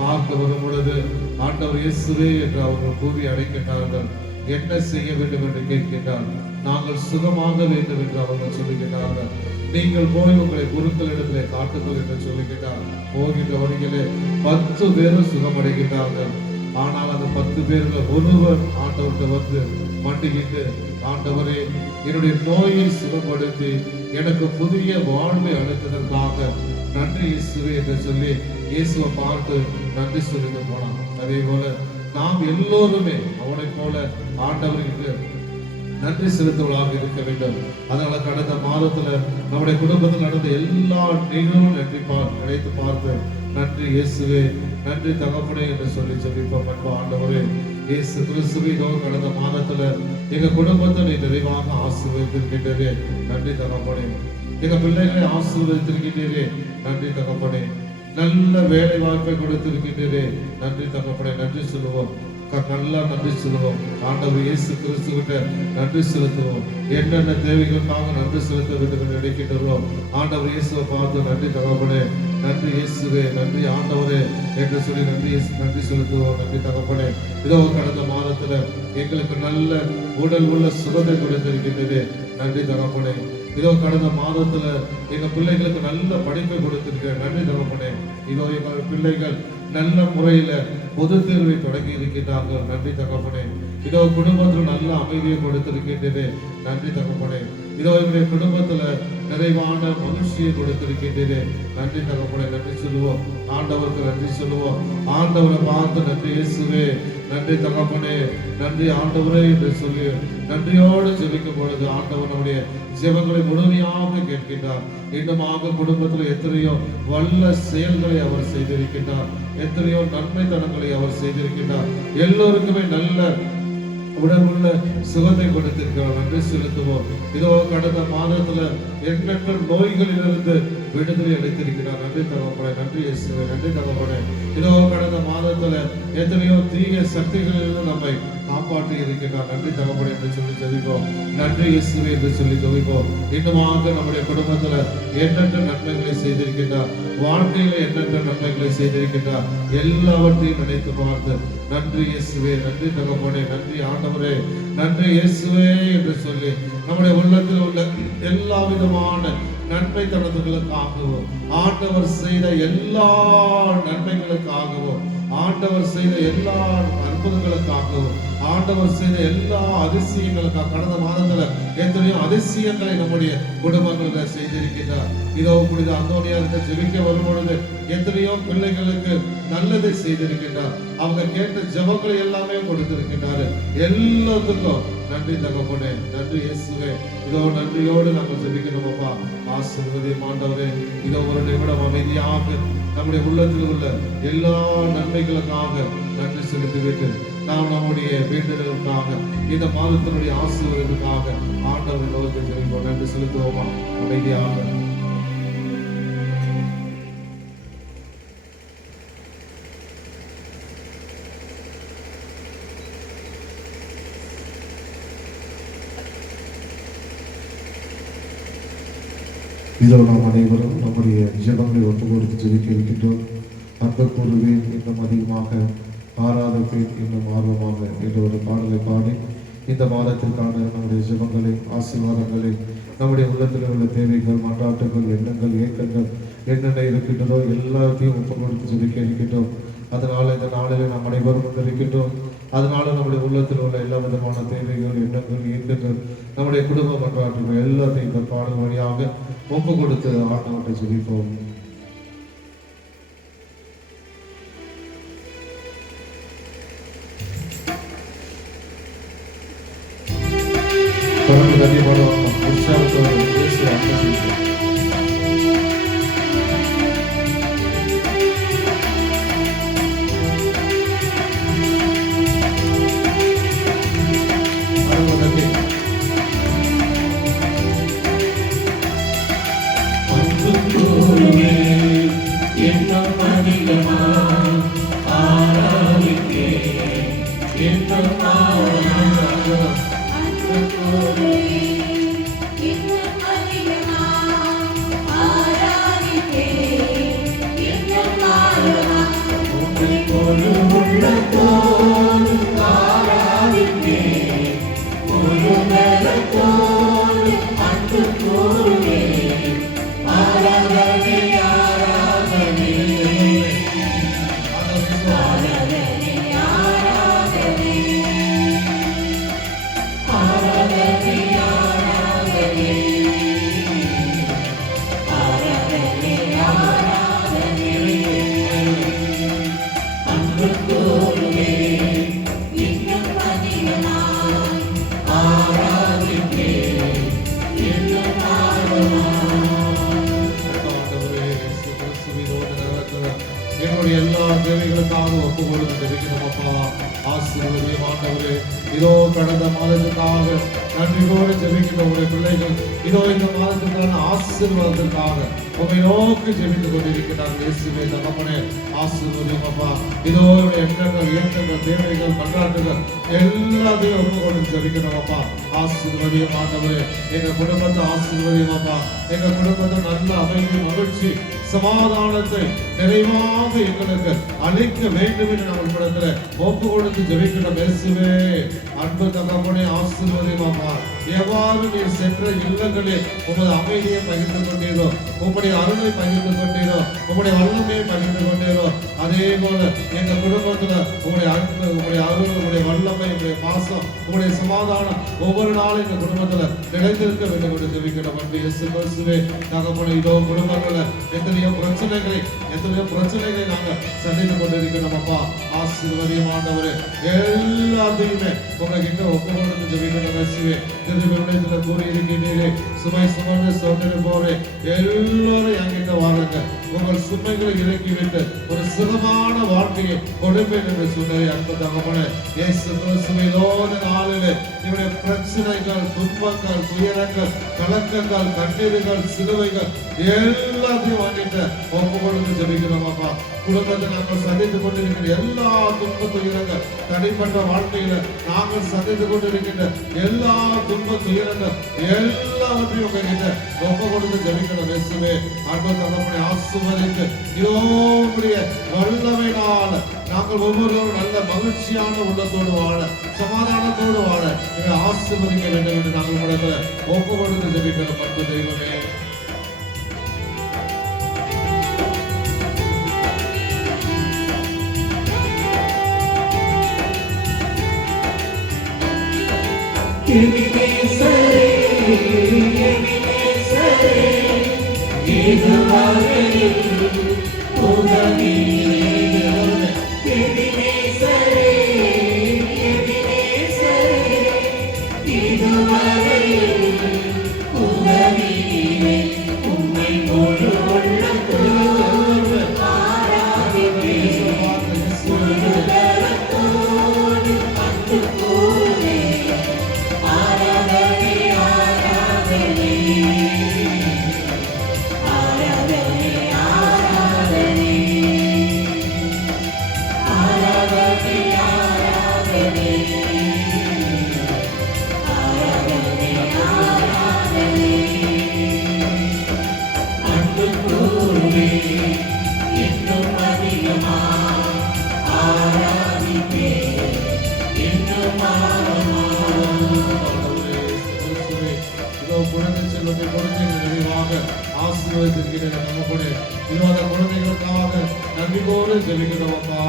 பார்க்க வரும் பொழுது ஆண்டவர் இயேசுவே என்று அவர்கள் கூவி அழைக்கின்றார்கள். என்ன செய்ய வேண்டும் என்று கேட்கின்றார். நாங்கள் சுகமாக வேண்டும் என்று அவர்கள் சொல்லுகின்றார்கள். நீங்கள் போய் உங்களை குருக்களிடத்திலே காட்டுங்கள் என்று சொல்லுகின்றார். போகின்ற வழியிலே 10 பேரும் சுகமடைகின்றார்கள். ஆனால் அந்த 10 பேர்ல ஒருவர் ஆண்டவர்கிட்ட வந்து மண்டிக்கிட்டு, ஆண்டவரே, என்னுடைய நோயை சுகப்படுத்தி எனக்கு புதிய வாழ்வை அளித்ததற்காக நன்றி இயேசுவே என்று சொல்லி இயேசுவை பார்த்து நன்றி சொல்லிட்டு போனான். அதே போல நாம் எல்லோருமே அவனை போல ஆண்டவருக்கு நன்றி செலுத்துவதாக இருக்க வேண்டும். அதனால கடந்த மாதத்துல நம்முடைய குடும்பத்தில் நடந்த எல்லா நிகழ்வும் நினைத்து பார்த்து நன்றி இயேசுவே, நன்றி தகப்பனே என்று சொல்லி ஜெபிப்போம். அன்பு ஆண்டவரே இயேசு கிறிஸ்துவே, இதோ கடந்த மாதத்துல எங்க குடும்பத்தை நீ நிறைவாக ஆசீர்வதித்திருக்கின்றே, நன்றி தகப்பனே. எங்க பிள்ளைகளை ஆசீர்வதித்திருக்கின்றே, நன்றி தகப்பனே. நல்ல வேலை வாய்ப்பை கொடுத்திருக்கின்றே, நன்றி தகப்பனே. நன்றி சொல்லுவோம், நல்லா நன்றி சொல்லுவோம். ஆண்டவர் இயேசு கிறிஸ்துவிட்ட நன்றி செலுத்துவோம். என்னென்ன தேவைகளுக்காக நன்றி செலுத்த வேண்டும் என்று நினைக்கின்றோம், ஆண்டவர் இயேசுவை பார்த்து நன்றி தகப்பனே, நன்றி இயேசுவே, நன்றி ஆண்டவரே என்று சொல்லி நன்றி செலுத்துவோம். நன்றி தகப்பனே. இதோ கடந்த மாதத்துல எங்களுக்கு நல்ல உடல் உள்ள சுகத்தை கொடுத்திருக்கின்றது, நன்றி தகப்பனே. இதோ கடந்த மாதத்துல எங்க பிள்ளைகளுக்கு நல்ல படிப்பை கொடுத்திருக்க, நன்றி தகப்பனே. இதோ எங்கள் பிள்ளைகள் நல்ல முறையில பொது தேர்வை தொடங்கி இருக்கின்றார்கள், நன்றி தகப்பனே. இதோ குடும்பத்தில் நல்ல அமைதியை கொடுத்திருக்கின்றது, நன்றி தகப்பனே. இதோ எங்களுடைய குடும்பத்துல நிறைவான மகிழ்ச்சியை கொடுத்திருக்கின்றது, நன்றி தகப்பனே. நன்றி சொல்லுவோம், ஆண்டவருக்கு நன்றி சொல்லுவோம். ஆண்டவரை பார்த்து நன்றி இயேசுவே, நன்றி தகப்பனே, நன்றி ஆண்டவரே என்று சொல்லி நன்றியோடு ஜெபிக்கும் பொழுது ஆண்டவர் நம்முடைய ஜெபங்களை முழுமையாக கேட்கின்றார். இன்னுமாக குடும்பத்தில் எத்தனையோ வல்ல செயல்களை அவர் செய்திருக்கின்றார், எத்தனையோ நன்மைத்தனங்களை அவர் செய்திருக்கின்றார். எல்லோருக்குமே நல்ல உடம்புள்ள சுகத்தை கொடுத்திருக்கிறார், நன்றி செலுத்துவோம். இதோ கடந்த மாதத்துல எண்ணற்ற நோய்களிலிருந்து விடுதலை அளித்திருக்கிறார், நன்றி தகப்பனே. நன்றி இயேசுவே, நன்றி தகப்பனே. இதோ கடந்த மாதத்துல எத்தனையோ தீய சக்திகளிலிருந்து நம்மை காப்பாற்றி இருக்கின்றார், நன்றி தகப்பனே என்று சொல்லி ஜெபிப்போம். நன்றி இயேசுவே என்று சொல்லி ஜெபிப்போம். இன்னுமாக நம்முடைய குடும்பத்துல எண்ணற்ற நன்மைகளை செய்திருக்கின்றார், வாழ்க்கையில எண்ணற்ற நன்மைகளை செய்திருக்கின்றார். எல்லாவற்றையும் நினைத்து பார்த்து நன்றி இயேசுவே, நன்றி தகப்பனே, நன்றி ஆண்டவரே, நன்றி இயேசுவே என்று சொல்லி நம்முடைய உள்ளத்தில் உள்ள எல்லா விதமான நன்மைத்தனங்களுக்காகவும், ஆண்டவர் செய்த எல்லா நன்மைகளுக்காகவும், ஆண்டவர் செய்த எல்லா அற்புதங்களுக்காகவும், ஆண்டவர் செய்த எல்லா அதிசயங்களுக்காக கடந்த மாதத்துல எத்தனையோ அதிசயங்களை நம்முடைய குடும்பங்களில் செய்திருக்கிறார். இதோ புனித அந்தோனியாருக்கு ஜெபிக்க வரும் பொழுது எத்தனையோ பிள்ளைகளுக்கு நல்லதை செய்திருக்கின்றார். அவங்க கேட்ட ஜெபங்களை எல்லாமே கொடுத்திருக்கின்றாரு. எல்லாத்துக்கும் நன்றி தகப்பனே, நன்றி இயேசுவே. இதோ நன்றியோடு நாங்கள் ஜெபிக்கிறோம் அப்பா. ஆசீர்வதியும் ஆண்டவரே. இதோ ஒரு நிமிடம் அமைதியாக நம்முடைய உள்ளத்தில் உள்ள எல்லா நன்மைகளுக்காக நன்றி செலுத்திவிட்டு நாம் நம்முடைய வேண்டுதலுக்காக இந்த மாதத்தினுடைய ஆசீர்வாதத்துக்காக ஆண்டவரை நோக்கி ஜெபிப்போம். நன்றி செலுத்துவோமா அமைதியாக. இதோ நாம் அனைவரும் நம்முடைய ஜெபங்களை ஒப்பு கொடுத்து ஜெபிக்க இருக்கின்றோம். அன்பு கூறுவேன் இன்னும் அதிகமாக, ஆராதப்பேன் இன்னும் ஆர்வமாக என்ற ஒரு பாடலை பாடி இந்த மாதத்திற்கான நம்முடைய ஜெபங்களை, ஆசீர்வாதங்களை, நம்முடைய உள்ளத்தில் உள்ள தேவைகள், மன்றாட்டுகள், எண்ணங்கள், ஏக்கங்கள் என்னென்ன இருக்கின்றதோ எல்லாத்தையும் ஒப்பு கொடுத்து ஜெபிக்க இருக்கின்றோம். அதனால இந்த நாளில் நாம் அனைவரும் வந்திருக்கின்றோம். அதனால நம்முடைய உள்ளத்தில் உள்ள எல்லா விதமான தேவைகள், எண்ணங்கள், ஏக்கங்கள், நம்முடைய குடும்ப மன்றாட்டுகள் எல்லாத்தையும் இந்த பாடல் வழியாக ஒப்பு கொடுத்து ஆண்டவரை ஜெபிப்போம். தொடர்ந்து கண்டிப்பாக உற்சாகத்தோடு இயேசு ஆசீர்வதிப்பார். ஒரு உள்ளத்தோடு ஆராதிப்பேன். முழுமையாக ஒப்பு கொடுத்து ஜெபிக்கிறோம் அப்பா. ஆசீர்வதியும் ஆண்டவரே, இதோ கடந்த மாதத்துக்காக நன்றியோடு ஜெபிக்கிற உங்களுடைய பிள்ளைகள் இதோ இந்த மாதத்துக்கான ஆசீர்வாதத்திற்காக உங்களை நோக்கி ஜெபித்துக் கொண்டிருக்கிறார்கள். இயேசுவே தகப்பனே, ஆசீர்வதியும் அப்பா. இதோ எண்ணங்கள், இயக்கங்கள், தேவைகள், மன்றாட்டுகள் எல்லாத்தையும் ஒப்பு கொடுத்து ஜெபிக்கிறோம் அப்பா. ஆசீர்வதியும் ஆண்டவரே, எங்க குடும்பத்தை ஆசீர்வதியும் அப்பா. எங்க குடும்பத்தை நல்ல அமைதி, மகிழ்ச்சி, சமாதானத்தை நிறைவாக எங்களுக்கு அளிக்க வேண்டும் என்று நம்ம இடத்துல ஒப்பு கொடுத்து ஜெபிக்கிற இயேசுவே அன்பு தகப்பனே, ஆசீர்வதியும் அப்பா. எவ்வாறு நீர் சென்ற இல்லங்களில் உமது அமைதியை பகிர்ந்து கொண்டீரோ, உம்முடைய அருளை பகிர்ந்து கொண்டீரோ, உம்முடைய வல்லமையை பகிர்ந்து கொண்டீரோ, அதே போல எங்க குடும்பத்துல உங்களுடைய அன்பு, உங்களுடைய அருள், உங்களுடைய வல்லமை, உங்களுடைய பாசம், உங்களுடைய சமாதானம் ஒவ்வொரு நாளும் எங்க குடும்பத்துல நிலைத்திருக்க வேண்டும் என்று ஜெபிக்கிறோம். அன்பு இயேசு கிறிஸ்துவே தகப்பனே, இதோ குடும்பங்கள்ல எத்தனையோ பிரச்சனைகளை நாங்க சந்தித்துக் கொண்டிருக்கிறோம் அப்பா. ஆசீர்வதியும் ஆண்டவரே, எல்லாத்தையுமே உங்ககிட்ட ஒப்பு கொடுத்து ஜெபிக்கிறோம் இயேசுவே. திருவிழத்தில் கூறியிருக்கிறீரே, சுமை சுமந்து சோதனை போரே எல்லோரும் என்கிட்ட வாருங்க, உங்கள் சுமைகளை இறக்கிவிட்டு ஒரு சுகமான வாழ்க்கையை கொடுப்பேன் என்று சொன்னதை அன்பு தகப்பனே இயேசு கிறிஸ்துவே, நாளிலே இவருடைய பிரச்சனைகள், துன்பங்கள், துயரங்கள், கலக்கங்கள், கண்ணீர்கள், சிலுவைகள் எல்லாத்தையும் வாங்கிட்டு ஒப்பு கொடுத்து ஜெபிக்கிறோம் அப்பா. குடும்பத்தை நாங்கள் சந்தித்துக் கொண்டிருக்கிற எல்லா துன்ப துயரங்கள், தனிப்பட்ட வாழ்க்கையில நாங்கள் சந்தித்துக் கொண்டிருக்கின்ற எல்லா துன்ப துயரங்கள் எல்லாவற்றையும் உங்ககிட்ட ஒப்பு கொடுத்து ஜெபிக்கிறோம் இயேசுவே. அன்பு தகப்பனை ஆசீர்வதித்து இதோடைய வல்லமையினால நாங்கள் ஒவ்வொருவரும் நல்ல மகிழ்ச்சியான உள்ளத்தோடு வாழ, சமாதானத்தோடு வாழ எங்களை ஆசீர்வதிக்க வேண்டும் என்று நாங்கள் உங்களிடத்துல ஒப்பு கொடுத்து ஜெபிக்கிறோம். அன்பு தெய்வமே, குழந்தைகளுக்காக நன்றியோடு ஜெபிக்கிறோம் அப்பா.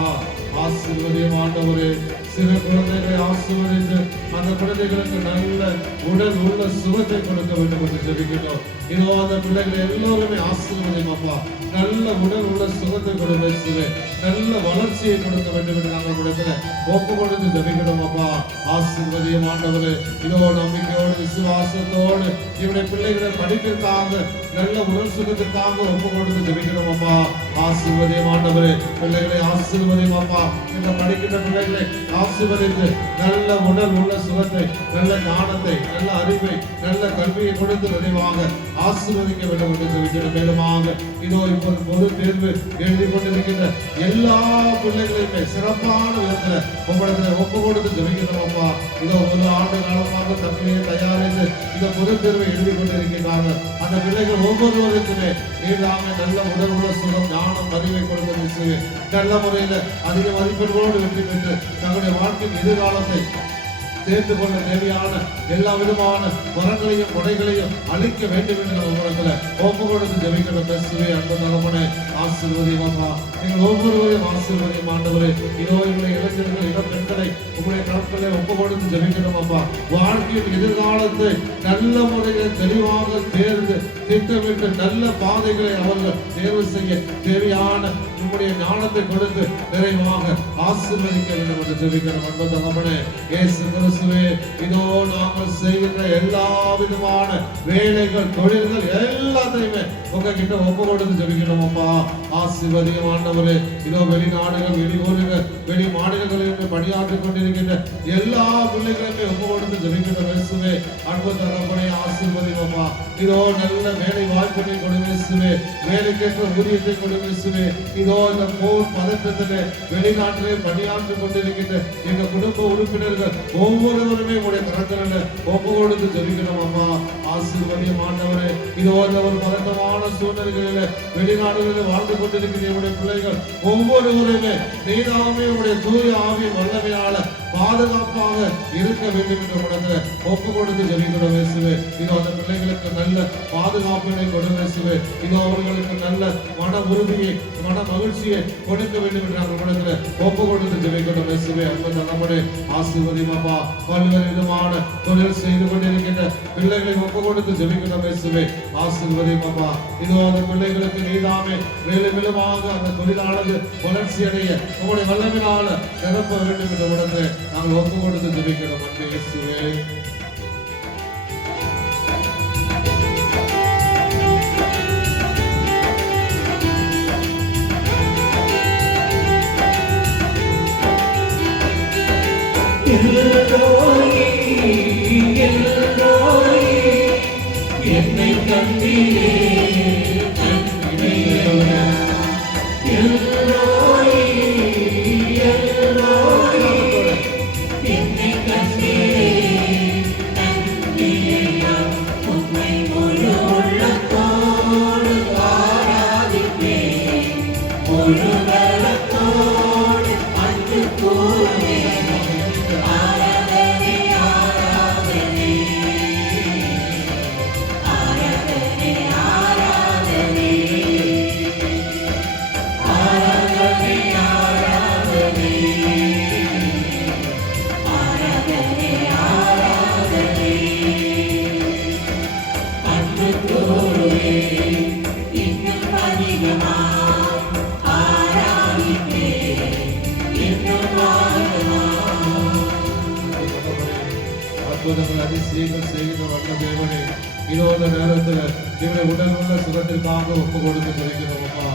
ஆசீர்வதியும் ஆண்டவரே, சிறு குழந்தைகளை ஆசீர்வதித்து அந்த குழந்தைகளுக்கு நல்ல உடல் உள்ள சுகத்தை கொடுக்க வேண்டும் என்று ஜெபிக்கிறோம். இதோ அந்த பிள்ளைகளை எல்லோருமே ஆசீர்வதியும் அப்பா. நல்ல உடல் உள்ள சுகத்தை கொடுக்க, நல்ல வளர்ச்சியை கொடுக்க வேண்டும் என்று நாங்கள் இடத்துல ஒப்பு கொடுத்து ஜெபிக்கிறோம் அப்பா. ஆசீர்வதியும் ஆண்டவரே, இதோ நம்பிக்கையோடு விசுவாசத்தோடு இவருடைய பிள்ளைகளை படிப்பிற்காக நல்ல உடல் சுகத்திற்காக ஒப்பு கொடுத்து ஜெபிக்கிறோம் அப்பா. ஆசீர்வதியும் ஆண்டவரே, பிள்ளைகளை ஆசீர்வதியும் அப்பா. இந்த படிக்கின்ற பிள்ளைகளை ஆசீர்வதித்து நல்ல உடல் உள்ள சுகத்தை, நல்ல ஞானத்தை, நல்ல அறிவை, நல்ல கல்வியை கொடுத்து நிறைவாக ஆசீர்வதிக்க வேண்டும் என்று ஜெபிக்கிறோம். மேலுமாக இதோ இப்போது பொது தேர்வு எழுதி கொண்டிருக்கின்ற எல்லா பிள்ளைகளையுமே சிறப்பான விதத்தில் உங்களிடத்துல ஒப்பு கொடுத்து ஜெபிக்கிறோம் அப்பா. இதோ ஒரு ஆண்டு காலமாக தன்மையை தயாரித்து இந்த பொது தேர்வை எழுதி கொண்டிருக்கிறார்கள். அந்த பிள்ளைகள் ஒவ்வொருவருக்குமே நீடாக நல்ல உடல் உள்ள சுகம், ஞானம், அறிவை கொடுத்து நல்ல முறையில் அதிக மதிப்பெண்களோடு வெற்றி பெற்று தங்களுடைய வாழ்க்கையின் எதிர்காலத்தை சேர்த்து கொள்ள தேவையான எல்லா விதமான வரங்களையும் கொடைகளையும் அளிக்க வேண்டும் என்று உங்களிடத்துல ஒப்பு கொடுத்து ஜெபிக்கிறோம். பேசுவே அன்பு தகப்பனே, ஆசீர்வதியும் அப்பா. நீங்கள் ஒவ்வொருவரையும் ஆசீர்வதியும் ஆண்டவரே. இதோ எங்களுடைய இளைஞர்கள், இளம் பெண்களை உங்களுடைய கருத்துக்களை ஒப்பு கொடுத்து ஜெபிக்கிறோம் அப்பா. வாழ்க்கையின் எதிர்காலத்தை நல்ல முறையில் தெளிவாக தேர்ந்து திட்டமிட்டு நல்ல பாதைகளை அவர்கள் தேர்வு செய்ய தேவையான உங்களுடைய ஞானத்தை கொடுத்து நிறைவாக ஆசீர்வதிக்க வேண்டும் என்று ஜெபிக்கிறோம். அன்பு தகப்பனே, இயேசு கிறிஸ்துவே, இதோ நாங்கள் செய்கின்ற எல்லா விதமான வேலைகள், தொழில்கள் எல்லாத்தையுமே உங்ககிட்ட ஒப்பு கொடுத்து ஜெபிக்கிறோம் அப்பா. ஆசீர்வதியும் ஆண்டவரே. இதோ வெளிநாடுகள், வெளியூர்கள், வெளி மாநிலங்களில் பணியாற்றிக் கொண்டிருக்கின்ற எல்லா பிள்ளைகளுமே ஒப்பு கொடுத்து ஜெபிக்கிறோம் இயேசுவே. அன்பு தகப்பனே, ஆசீர்வதியும் அப்பா. இதோ நல்ல வேலை வாய்ப்பினை கொடுங்க இயேசுவே. வேலைக்கேற்ற ஊதியத்தை கொடுங்க இயேசுவே. இதோ இந்த போர் பதற்றத்திலே வெளிநாட்டிலே பணியாற்றிக் கொண்டிருக்கின்ற எங்க குடும்ப உறுப்பினர்கள் ஒவ்வொருவருமே உடைய கரங்களில் ஒப்பு கொடுத்து ஜெபிக்கிறோம் அம்மா. ஆசீர்வதியும் ஆண்டவரே. இதோ இந்த ஒரு பதட்டமான சூழ்நிலைகளில வெளிநாடுகளில் வாழ்ந்து கொண்டிருக்கிற உடைய பிள்ளைகள் ஒவ்வொருவருமே நீதாமே உடைய தூய ஆவிய வல்லமையால பாதுகாப்பாக இருக்க வேண்டும் என்ற இடத்துல ஒப்பு கொடுத்து ஜெபிக்கிறோம் இயேசுவே. இதோ அந்த பிள்ளைகளுக்கு நல்ல பாதுகாப்பினை கொடுங்க இயேசுவே. இதோ அவர்களுக்கு நல்ல மன உறுதியை, மன மகிழ்ச்சியை கொடுக்க வேண்டும் என்ற இடத்துல ஒப்பு கொடுத்து ஜெபிக்கிறோம் இயேசுவே. அன்பு நம்முடைய ஆசீர்வதியும் அப்பா. பல்வேறு விதமான தொழில் செய்து கொண்டிருக்கின்ற பிள்ளைகளை ஒப்பு கொடுத்து ஜெபிக்கிறோம் இயேசுவே. ஆசீர்வதியும் அப்பா. இதோ அந்த பிள்ளைகளுக்கு நீதாமே மேலும் மேலுமாக அந்த தொழிலாளது வளர்ச்சி அடைய உங்களுடைய வல்லமையினால நிரப்ப வேண்டும் என்ற இடத்துல நாங்கள் ஒப்பு கொடுத்து ஜெபிக்கிறோம் அன்பு இயேசுவே. என்னை கண்டீரே அற்புதங்கள் அதிசயங்கள் செய்கிற வல்ல தேவனே, இதோ இந்த நேரத்தில் இவருடைய உடல் உள்ள சுகத்திற்காக ஒப்பு கொடுத்து ஜெபிக்கிறோம் அப்பா.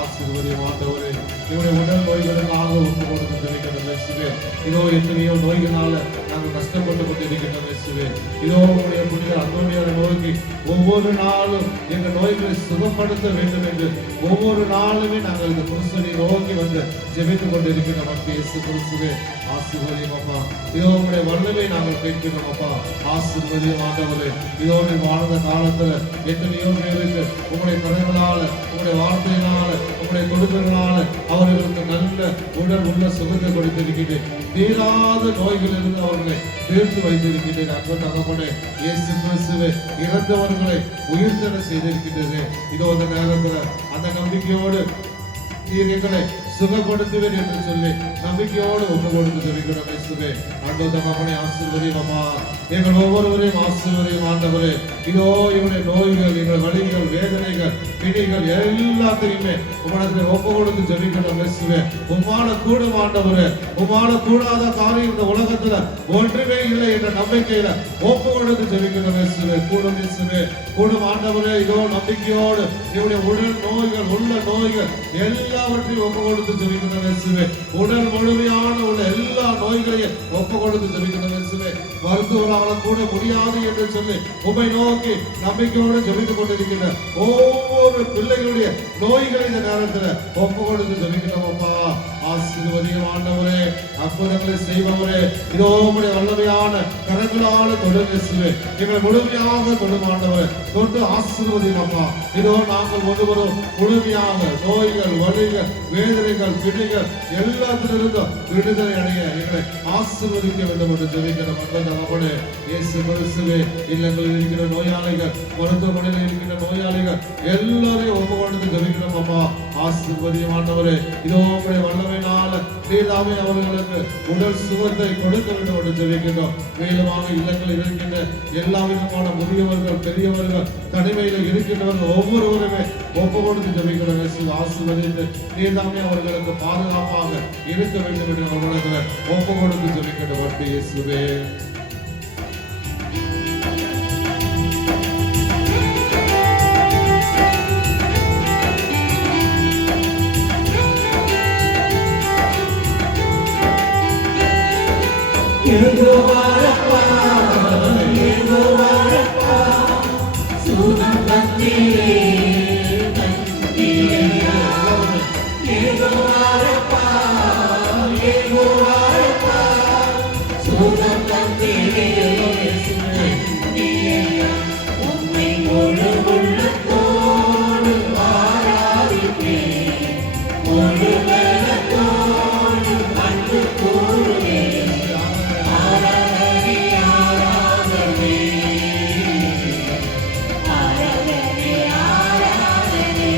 ஆசீர்வதியும் ஆண்டவரே. இவருடைய உடல் நோய்களுக்காக ஒப்பு கொடுத்து ஜெபிக்கிறோம் இயேசுவே. இதோ எத்தனையோ நோய்களால நாங்கள் கஷ்டப்பட்டு கொண்டிருக்கின்றோம் இயேசுவே. இதோ உங்களுடைய புனித அந்தோனியாரை நோக்கி ஒவ்வொரு நாளும் எங்கள் நோய்களை சுகப்படுத்த வேண்டும் என்று ஒவ்வொரு நாளுமே நாங்கள் இந்த கிறிஸ்துவை நோக்கி வந்து ஜெபித்துக் கொண்டிருக்கிறோம் அப்பா. இயேசு கிறிஸ்துவே, ஆசீர்வதியும் அப்பா. இதோ உங்களுடைய வல்லமை நாங்கள் கேட்கிறோம் அப்பா. ஆசீர்வதியும் ஆண்டவரே. இதோ வாழ்ந்த காலத்துல எத்தனையோ பேருக்கு உங்களுடைய கதைகளால, உங்களுடைய வார்த்தைகளால, உங்களுடைய கொடுக்கங்களால அவர்களுக்கு நல்ல உடல் உள்ள சுகத்தை கொடுத்திருக்கிறேன். தீராத நோய்களிலிருந்து அவர்களை தீர்த்து வைத்திருக்கிறேன். அன்பு தகப்பனே, இயேசு கிறிஸ்துவே இறந்தவர்களை உயிர்த்தெழ செய்திருக்கின்றது. இதோ அந்த நேரத்துல அந்த நம்பிக்கையோடு நீர் எங்களை சுகப்படுத்துவேன் என்று சொல்லி நம்பிக்கையோடு ஒப்பு கொடுத்து ஜெபிக்கிறோம் இயேசுவே. அன்பு தகப்பனே, ஆசீர்வதியும் அப்பா. எங்கள் ஒவ்வொருவரையும் ஆசீர்வதியும் ஆண்டவரே. இதோ இவருடைய நோய்கள், எங்கள் வலிகள், வேதனைகள், பிடிகள் எல்லாத்தையுமே உம்மிடத்தில் ஒப்பு கொடுத்து ஜெபிக்கிறோம் இயேசுவே. உம்மால கூடும் ஆண்டவரே. உம்மால கூடாத காரியம் இந்த உலகத்துல ஒன்றுமே இல்லை என்ற நம்பிக்கையில ஒப்பு கொடுத்து ஜெபிக்கிறோம் இயேசுவே. கூடும் இயேசுவே, கூடும் ஆண்டவரே. இதோ நம்பிக்கையோடு இவருடைய உடல் நோய்கள், உள்ள நோய்கள் எல்லாவற்றையும் ஒப்பு கொடுத்து ஜெபிக்கிறோம் இயேசுவே. உடல் முழுமையான உள்ள எல்லா நோய்களையும் ஒப்பு கொடுத்து ஜெபிக்கிறோம் இயேசுவே. மருத்துவரால கூட முடியாது என்று சொல்லி உம்மை நோக்கி நம்பிக்கையோடு ஜெபித்துக் கொண்டிருக்கின்ற ஒவ்வொரு பிள்ளைகளுடைய நோய்களை இந்த நேரத்தில் ஒப்பு கொடுத்து ஜெபிக்கிறோம் அப்பா. ஆசீர்வதியும் ஆண்டவரே. அற்புதங்களை செய்பவரே. இதோ உம்முடைய வல்லமையான கரங்களால தொடும் இயேசுவே. எங்களை முழுமையாக தொடும் ஆண்டவரே. தொட்டு ஆசீர்வதியும் அப்பா. இதோ நாங்கள் ஒருவரும் முழுமையாக நோய்கள், வலிகள், வேதனைகள், பிடிகள் எல்லாத்திலிருந்தும் விடுதலை அடைய எங்களை ஆசீர்வதிக்க வேண்டும் என்று ஜெபிக்கிறோம். அன்பே இயேசு கிறிஸ்துவே, இல்லங்களில் இருக்கிற நோயாளிகள், மருத்துவமனையில் இருக்கிற நோயாளிகள் எல்லாரையும் ஒப்பு கொடுத்து ஜெபிக்கிறோம் அப்பா. ஆசீர்வதியும் ஆண்டவரே. இதோ உம்முடைய வல்லமையினால நீதாமே அவர்களுக்கு உடல் சுகத்தை கொடுக்க வேண்டும் என்று ஜெபிக்கிறோம். மேலுமாக இல்லங்களில் இருக்கின்ற எல்லா விதமான முதியவர்கள், பெரியவர்கள், தனிமையில் இருக்கின்றவர்கள் ஒவ்வொருவருமே ஒப்பு கொடுத்து ஜெபிக்கிறோம். ஆசீர்வதித்து நீதாமே அவர்களுக்கு பாதுகாப்பாக இருக்க வேண்டும் என்று அவர்களுக்கு ஒப்பு கொடுத்து ஜெபிக்கிறோம் அப்பா. இயேசுவே, யெகோவாரப்பா யெகோவாரப்பா சுகம் தந்தீரே நன்றியையா யெகோவாரப்பா யெகோவாரப்பா சுகம் தந்தீரே நன்றியையா உம்மை முழு உள்ளத்தோடு ஆராதிப்பேன் முழு பலத்தோடு அன்பு கூறுவேன் ஆராதனை ஆராதனை ஆராதனை ஆராதனை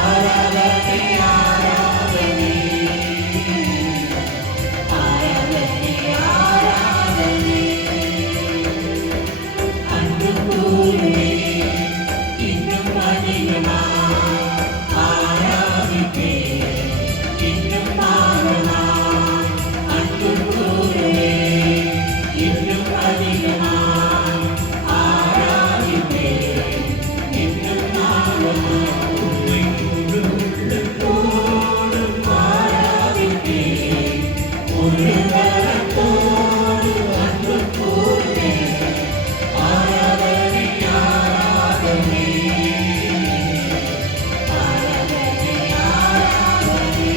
ஆராதனை ஆராதனை ஆராதனை ஆராதனை அன்பு கூறுவேன் இன்னும் அதிகமாக ஆராதிப்பேன் இன்னும் ஆழமாய் அன்பு கூறுவேன் இன்னும் அதிகமாய் ஆராதிப்பேன் இன்னும் ஆழமாய் உம்மை முழு உள்ளத்தோடு ஆராதிப்பேன் முழு பலத்தோடு அன்பு கூறுவேன் ஆராதனை ஆராதனை ஆராதனை ஆராதனை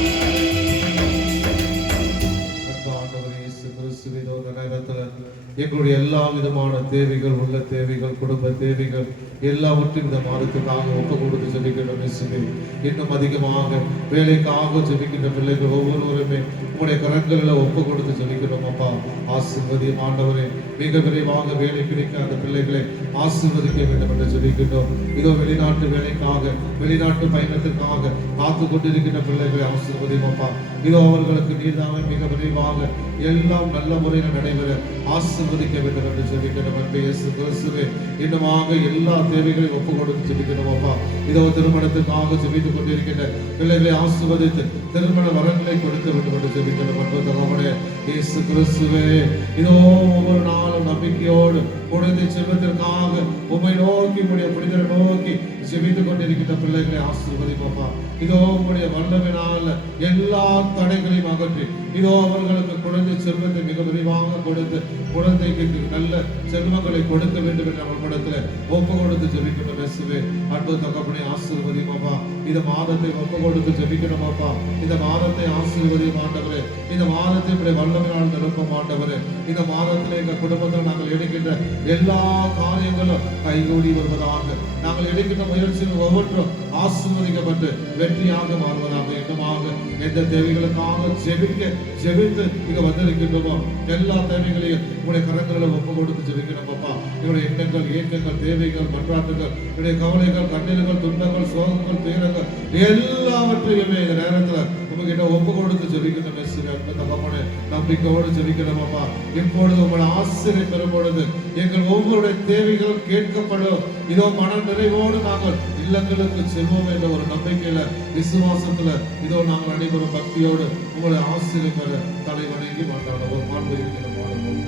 அன்பு ஆண்டவரே இயேசு கிறிஸ்துவே, இதோ இந்த நேரத்துல எங்களுடைய எல்லா விதமான தேவைகள், உள்ள தேவைகள், குடும்ப தேவைகள் எல்லாவற்றையும் இந்த மாதத்துக்காக ஒப்பு கொடுத்து ஜெபிக்கிறோம் இயேசுவே. இன்னும் அதிகமாக வேலைக்காக ஜெபிக்கின்ற பிள்ளைகள் ஒவ்வொருவருமே உங்களுடைய கரங்களில் ஒப்பு கொடுத்து ஜெபிக்கிறோம் அப்பா. ஆசீர்வதியும் ஆண்டவரே, மிக விரைவாக வேலை கிடைக்க அந்த பிள்ளைகளை ஆசீர்வதிக்க வேண்டும் என்று ஜெபிக்கின்றோம். இதோ வெளிநாட்டு வேலைக்காக, வெளிநாட்டு பயணத்திற்காக காத்து கொண்டிருக்கின்ற பிள்ளைகளை ஆசீர்வதியும் அப்பா. இதோ அவர்களுக்கு நீர்தாமே மிக விரைவாக எல்லாம் நல்ல முறையில் நடைபெற ஆசீர்வதிக்க வேண்டும் என்று ஜெபிக்கிறோம். அன்பே இயேசு கிறிஸ்துவே, இன்னுமாக எல்லா தேவைகளையும் ஒப்பு கொடுத்து ஜெபிக்கிறோம் அப்பா. இதோ திருமணத்துக்காக ஜெபித்துக் கொண்டிருக்கின்ற பிள்ளைகளை ஆசீர்வதித்து திருமண வரங்களை கொடுக்க வேண்டும் என்று ஜெபிக்கிறோம். அன்பு தகவனே இயேசு கிறிஸ்துவே, இதோ ஒவ்வொரு நாளும் நம்பிக்கையோடு குழந்தை செல்வதற்காக உம்மை நோக்கி, உம்முடைய புனிதரை நோக்கி ஜெபித்துக் கொண்டிருக்கின்ற பிள்ளைகளை ஆசீர்வதிப்பா. இதோ உம்முடைய வல்லமையினால் எல்லா தடைகளையும் அகற்றி இதோ அவர்களுக்கு குழந்தை செல்வத்தை மிக விரைவாக கொடுத்து குழந்தைக்கு நல்ல செல்வங்களை கொடுக்க வேண்டும் என்ற நம்மிடத்துல ஒப்பு கொடுத்து ஜெபிக்கணும் இயேசுவே. அன்பு தகப்பனே ஆசீர்வதிப்பா. இந்த மாதத்தை ஒப்பு கொடுத்து ஜெபிக்கணும் அப்பா. இந்த மாதத்தை ஆசீர்வதியும் ஆண்டவரே. இந்த மாதத்தை இப்படி வல்லமையினால் நிரப்ப ஆண்டவரே. இந்த மாதத்தில் எங்கள் குடும்பத்தில் நாங்கள் எடுக்கின்ற எல்லா காரியங்களும் கைகூடி வருவதாக, நாங்கள் எடுக்கின்ற முயற்சிகள் ஒவ்வொன்றும் ஆசீர்வதிக்கப்பட்டு வெற்றியாக மாறுவதாக. இன்னமாக எந்த தேவைகளுக்காக ஜெபித்து இங்க வந்திருக்கின்றோமோ எல்லா தேவைகளையும் உங்களுடைய கரங்களில் ஒப்பு கொடுத்து ஜெபிக்கணும் அப்பா. எங்களுடைய எண்ணங்கள், இயக்கங்கள், தேவைகள், மன்றாட்டுகள், என்னுடைய கவலைகள், கண்ணீர்கள், துன்பங்கள், சோகங்கள், துயரங்கள் எல்லாவற்றையுமே இந்த நேரத்தில் உங்ககிட்ட ஒப்பு கொடுத்து ஜெபிக்கணும். தகப்பனே நம்பிக்கையோடு ஜெபிக்கணும் அப்பா. இப்பொழுது உங்களுடைய ஆசிரியை பெறும் பொழுது எங்கள் ஒவ்வொருடைய தேவைகளும் கேட்கப்படும். இதோ மன நிறைவோடு நாங்கள் இல்லங்களுக்கு செல்வோம் என்ற ஒரு நம்பிக்கையில, விசுவாசத்துல இதோ நாங்கள் அனைவரும் பக்தியோடு உங்களுடைய ஆசிரியை பெற தலை வணங்கி மாட்டாடுவோம். மாண்பு இருக்கிற மாணவர்கள்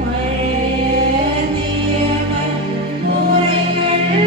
பழைய நியம முறைகள்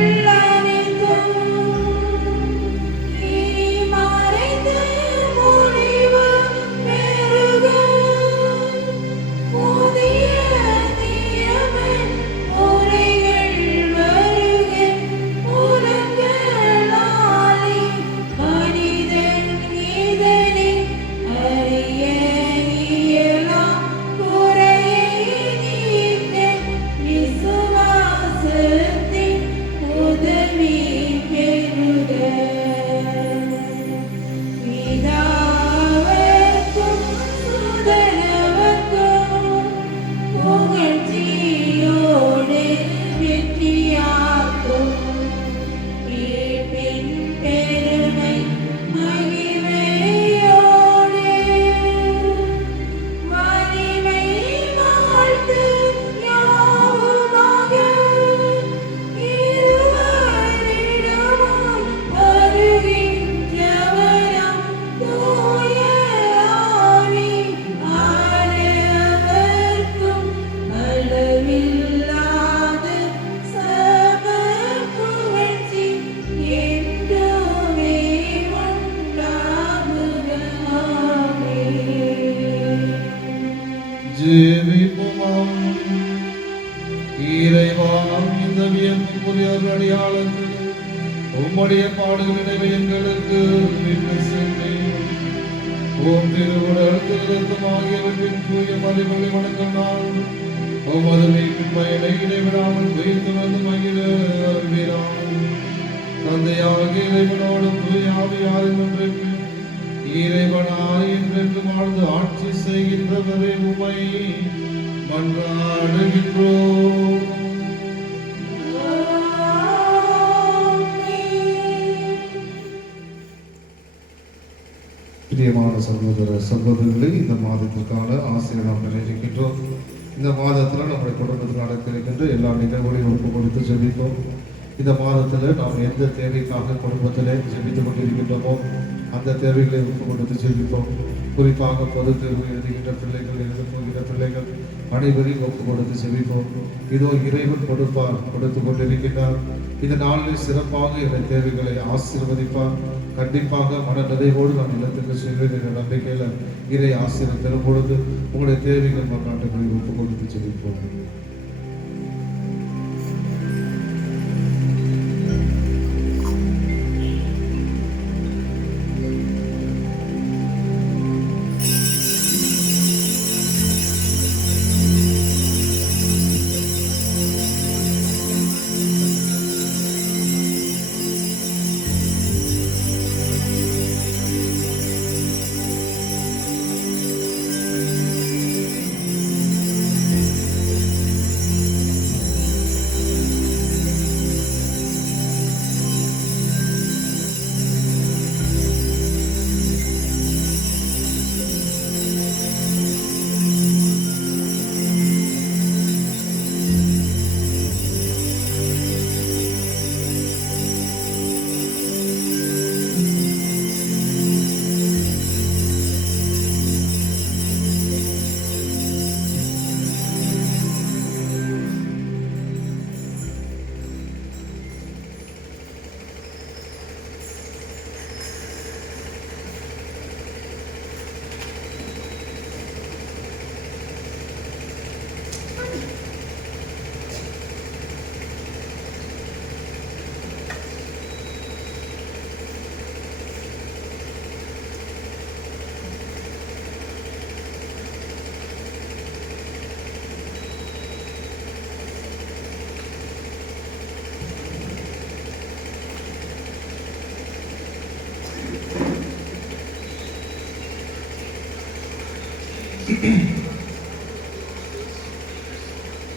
ஜீவிப்போம். இறைவா, இந்த வியப்புக்குரிய அடையாளங்கள் உம்முடைய பாடுகள் நினைவு எங்களுக்கு விட்டு சென்றேன். ஓம் திருவுடல் திருத்தம் ஆகியவற்றின் தூய மதிப்புகளை வணங்கினால் உமது மீட்பின் பயனை இடைவிடாமல் உயிர்த்து வந்து மகிழ அருள்வீராக. தந்தையாக இறைவனோடும் தூய ஆவியாரும் ஒன்றிற்கு இறைவனாய் என்றென்று வாழ்ந்து ஆட்சி செய்கின்றவரே உம்மை மன்றாடுகின்றோம். பிரியமான சகோதர சகோதரிகளை, இந்த மாதத்திற்கான ஆசிரியர் நாம் நினைக்கின்றோம். இந்த மாதத்தில் நம்முடைய குடும்பத்தில் நடக்க இருக்கின்ற எல்லா நிகழ்வுகளையும் ஒப்பு கொடுத்து ஜெபிப்போம். இந்த மாதத்தில் நாம் எந்த தேவைக்காக குடும்பத்தில் ஜெபித்துக் கொண்டிருக்கின்றோமோ அந்த தேவைகளை ஒப்பு கொடுத்து ஜெபிப்போம். குறிப்பாக பொது தேர்வு எழுதுகின்ற பிள்ளைகள், எழுத போகிற பிள்ளைகள் அனைவரையும் ஒப்பு கொடுத்து ஜெபிப்போம். இதோ இறைவன் கொடுத்து கொண்டிருக்கிறார். இந்த நாளில் சிறப்பாக இந்த தேவைகளை ஆசீர்வதிப்பார். கண்டிப்பாக மன நிறைவோடு நான் இல்லத்துக்கு செல்வேன் என்ற நம்பிக்கையில இறை ஆசீர்வாதம் பெறும் பொழுது உங்களுடைய தேவைகள் நாட்டுகளை ஒப்பு கொடுத்து ஜெபிப்போம்.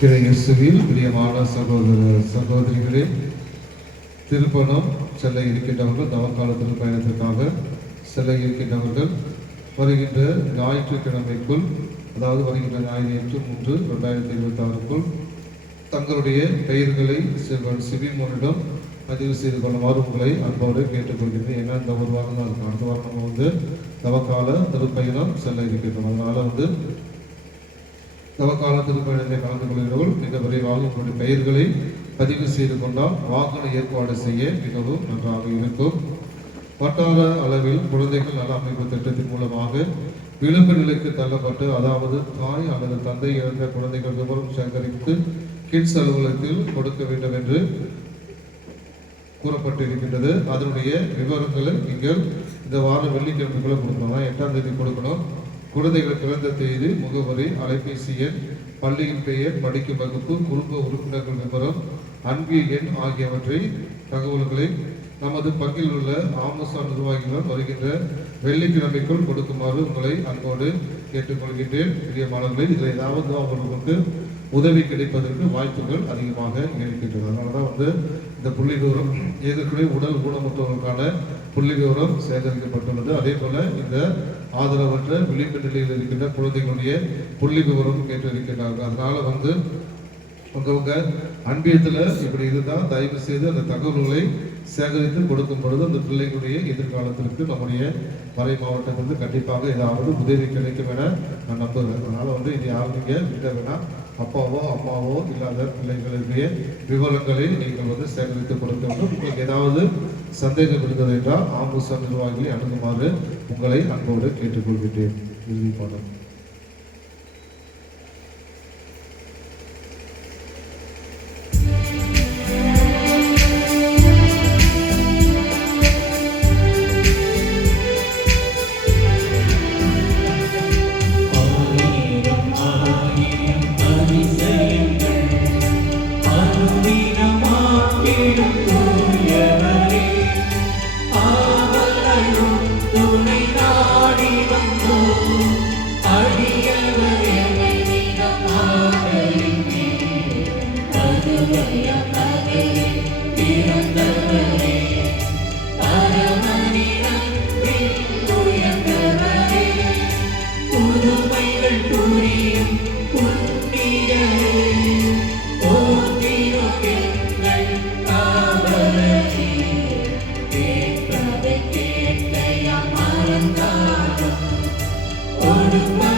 இயேசுவில் பிரியமான சகோதர சகோதரிகளே, திருப்பணம் செல்ல இருக்கின்றவர்கள், தவக்காலத்தில் பயணத்திற்காக செல்ல இருக்கின்றவர்கள் வருகின்ற ஞாயிற்றுக்கிழமைக்குள், அதாவது வருகின்ற ஞாயிறு 8/3/2026க்குள் தங்களுடைய பெயர்களை சிபிமோனிடம் பதிவு செய்து கொள்ளுமாறு உங்களை அன்போடு கேட்டுக்கொள்கிறேன். ஏன்னா இந்த ஒரு வாரம் தான் அடுத்த வாரம் நம்ம தவக்கால திருப்பயணம் செல்ல இருக்கின்றோம். அதனால தவக்கால திருப்பயணத்தை கலந்து கொள்கிறவர்கள் மிக விரைவாக உங்களுடைய பெயர்களை பதிவு செய்து கொண்டால் வாகன ஏற்பாடு செய்ய மிகவும் நன்றாக இருக்கும். வட்டார அளவில் குழந்தைகள் நல அமைப்பு திட்டத்தின் மூலமாக விளிம்பு நிலைக்கு தள்ளப்பட்டு, அதாவது தாய் அல்லது தந்தை இழந்த குழந்தைகள் விவரம் சேகரித்து கிட்ஸ் அலுவலகத்தில் கொடுக்க வேண்டும் என்று கூறப்பட்டிருக்கின்றது. அதனுடைய விவரங்களை நீங்கள் இந்த வாரம் வெள்ளிக்கிழமைக்குள்ள கொடுக்கணும். 8ஆம் தேதி கொடுக்கணும். குழந்தைகள் பிறந்த தேதி, முகவரி, அலைபேசி எண், பள்ளியின் பெயர், படிக்கும் வகுப்பு, குடும்ப உறுப்பினர்கள் விவரம், அன்பிய எண் ஆகியவற்றை தகவல்களை நமது பங்கில் உள்ள ஆமோசா நிர்வாகிகள் வருகின்ற வெள்ளிக்கிழமைக்குள் கொடுக்குமாறு உங்களை அன்போடு கேட்டுக்கொள்கின்றேன். பிரியமானவர்களே, இதில் ஏதாவது அவர்களுக்கு உதவி கிடைப்பதற்கு வாய்ப்புகள் அதிகமாக இருக்கின்றது. அதனாலதான் இந்த புள்ளி விவரம் ஏற்கனவே உடல் ஊனமுற்றவர்களுக்கான புள்ளி விவரம் சேகரிக்கப்பட்டுள்ளது. அதே போல இந்த ஆதரவற்ற விளிம்பு நிலையில் இருக்கின்ற குழந்தைகளுடைய புள்ளி விவரம் கேட்டிருக்கிறார்கள். அதனால உங்க அன்பியத்துல இப்படி இருந்தால் தயவு செய்து அந்த தகவல்களை சேகரித்து கொடுக்கும் பொழுது அந்த பிள்ளைகளுடைய எதிர்காலத்திற்கு நம்முடைய மறை மாவட்டத்திலிருந்து கண்டிப்பாக ஏதாவது உதவி கிடைக்கும் என நான் நம்புகிறேன். அதனால இது யாரும் நீங்க விட்ட வேணாம். அப்பாவோ அம்மாவோ இல்லாத பிள்ளைகளுடைய விவரங்களை நீங்கள் சேகரித்து கொடுக்க வேண்டும். உங்களுக்கு ஏதாவது சந்தேகம் இருந்தது என்றால் ஆமோசா நிர்வாகிகளை அணுகுமாறு உங்களை அன்போடு கேட்டுக்கொள்கின்றேன். இறுதி பாடம். ஒரு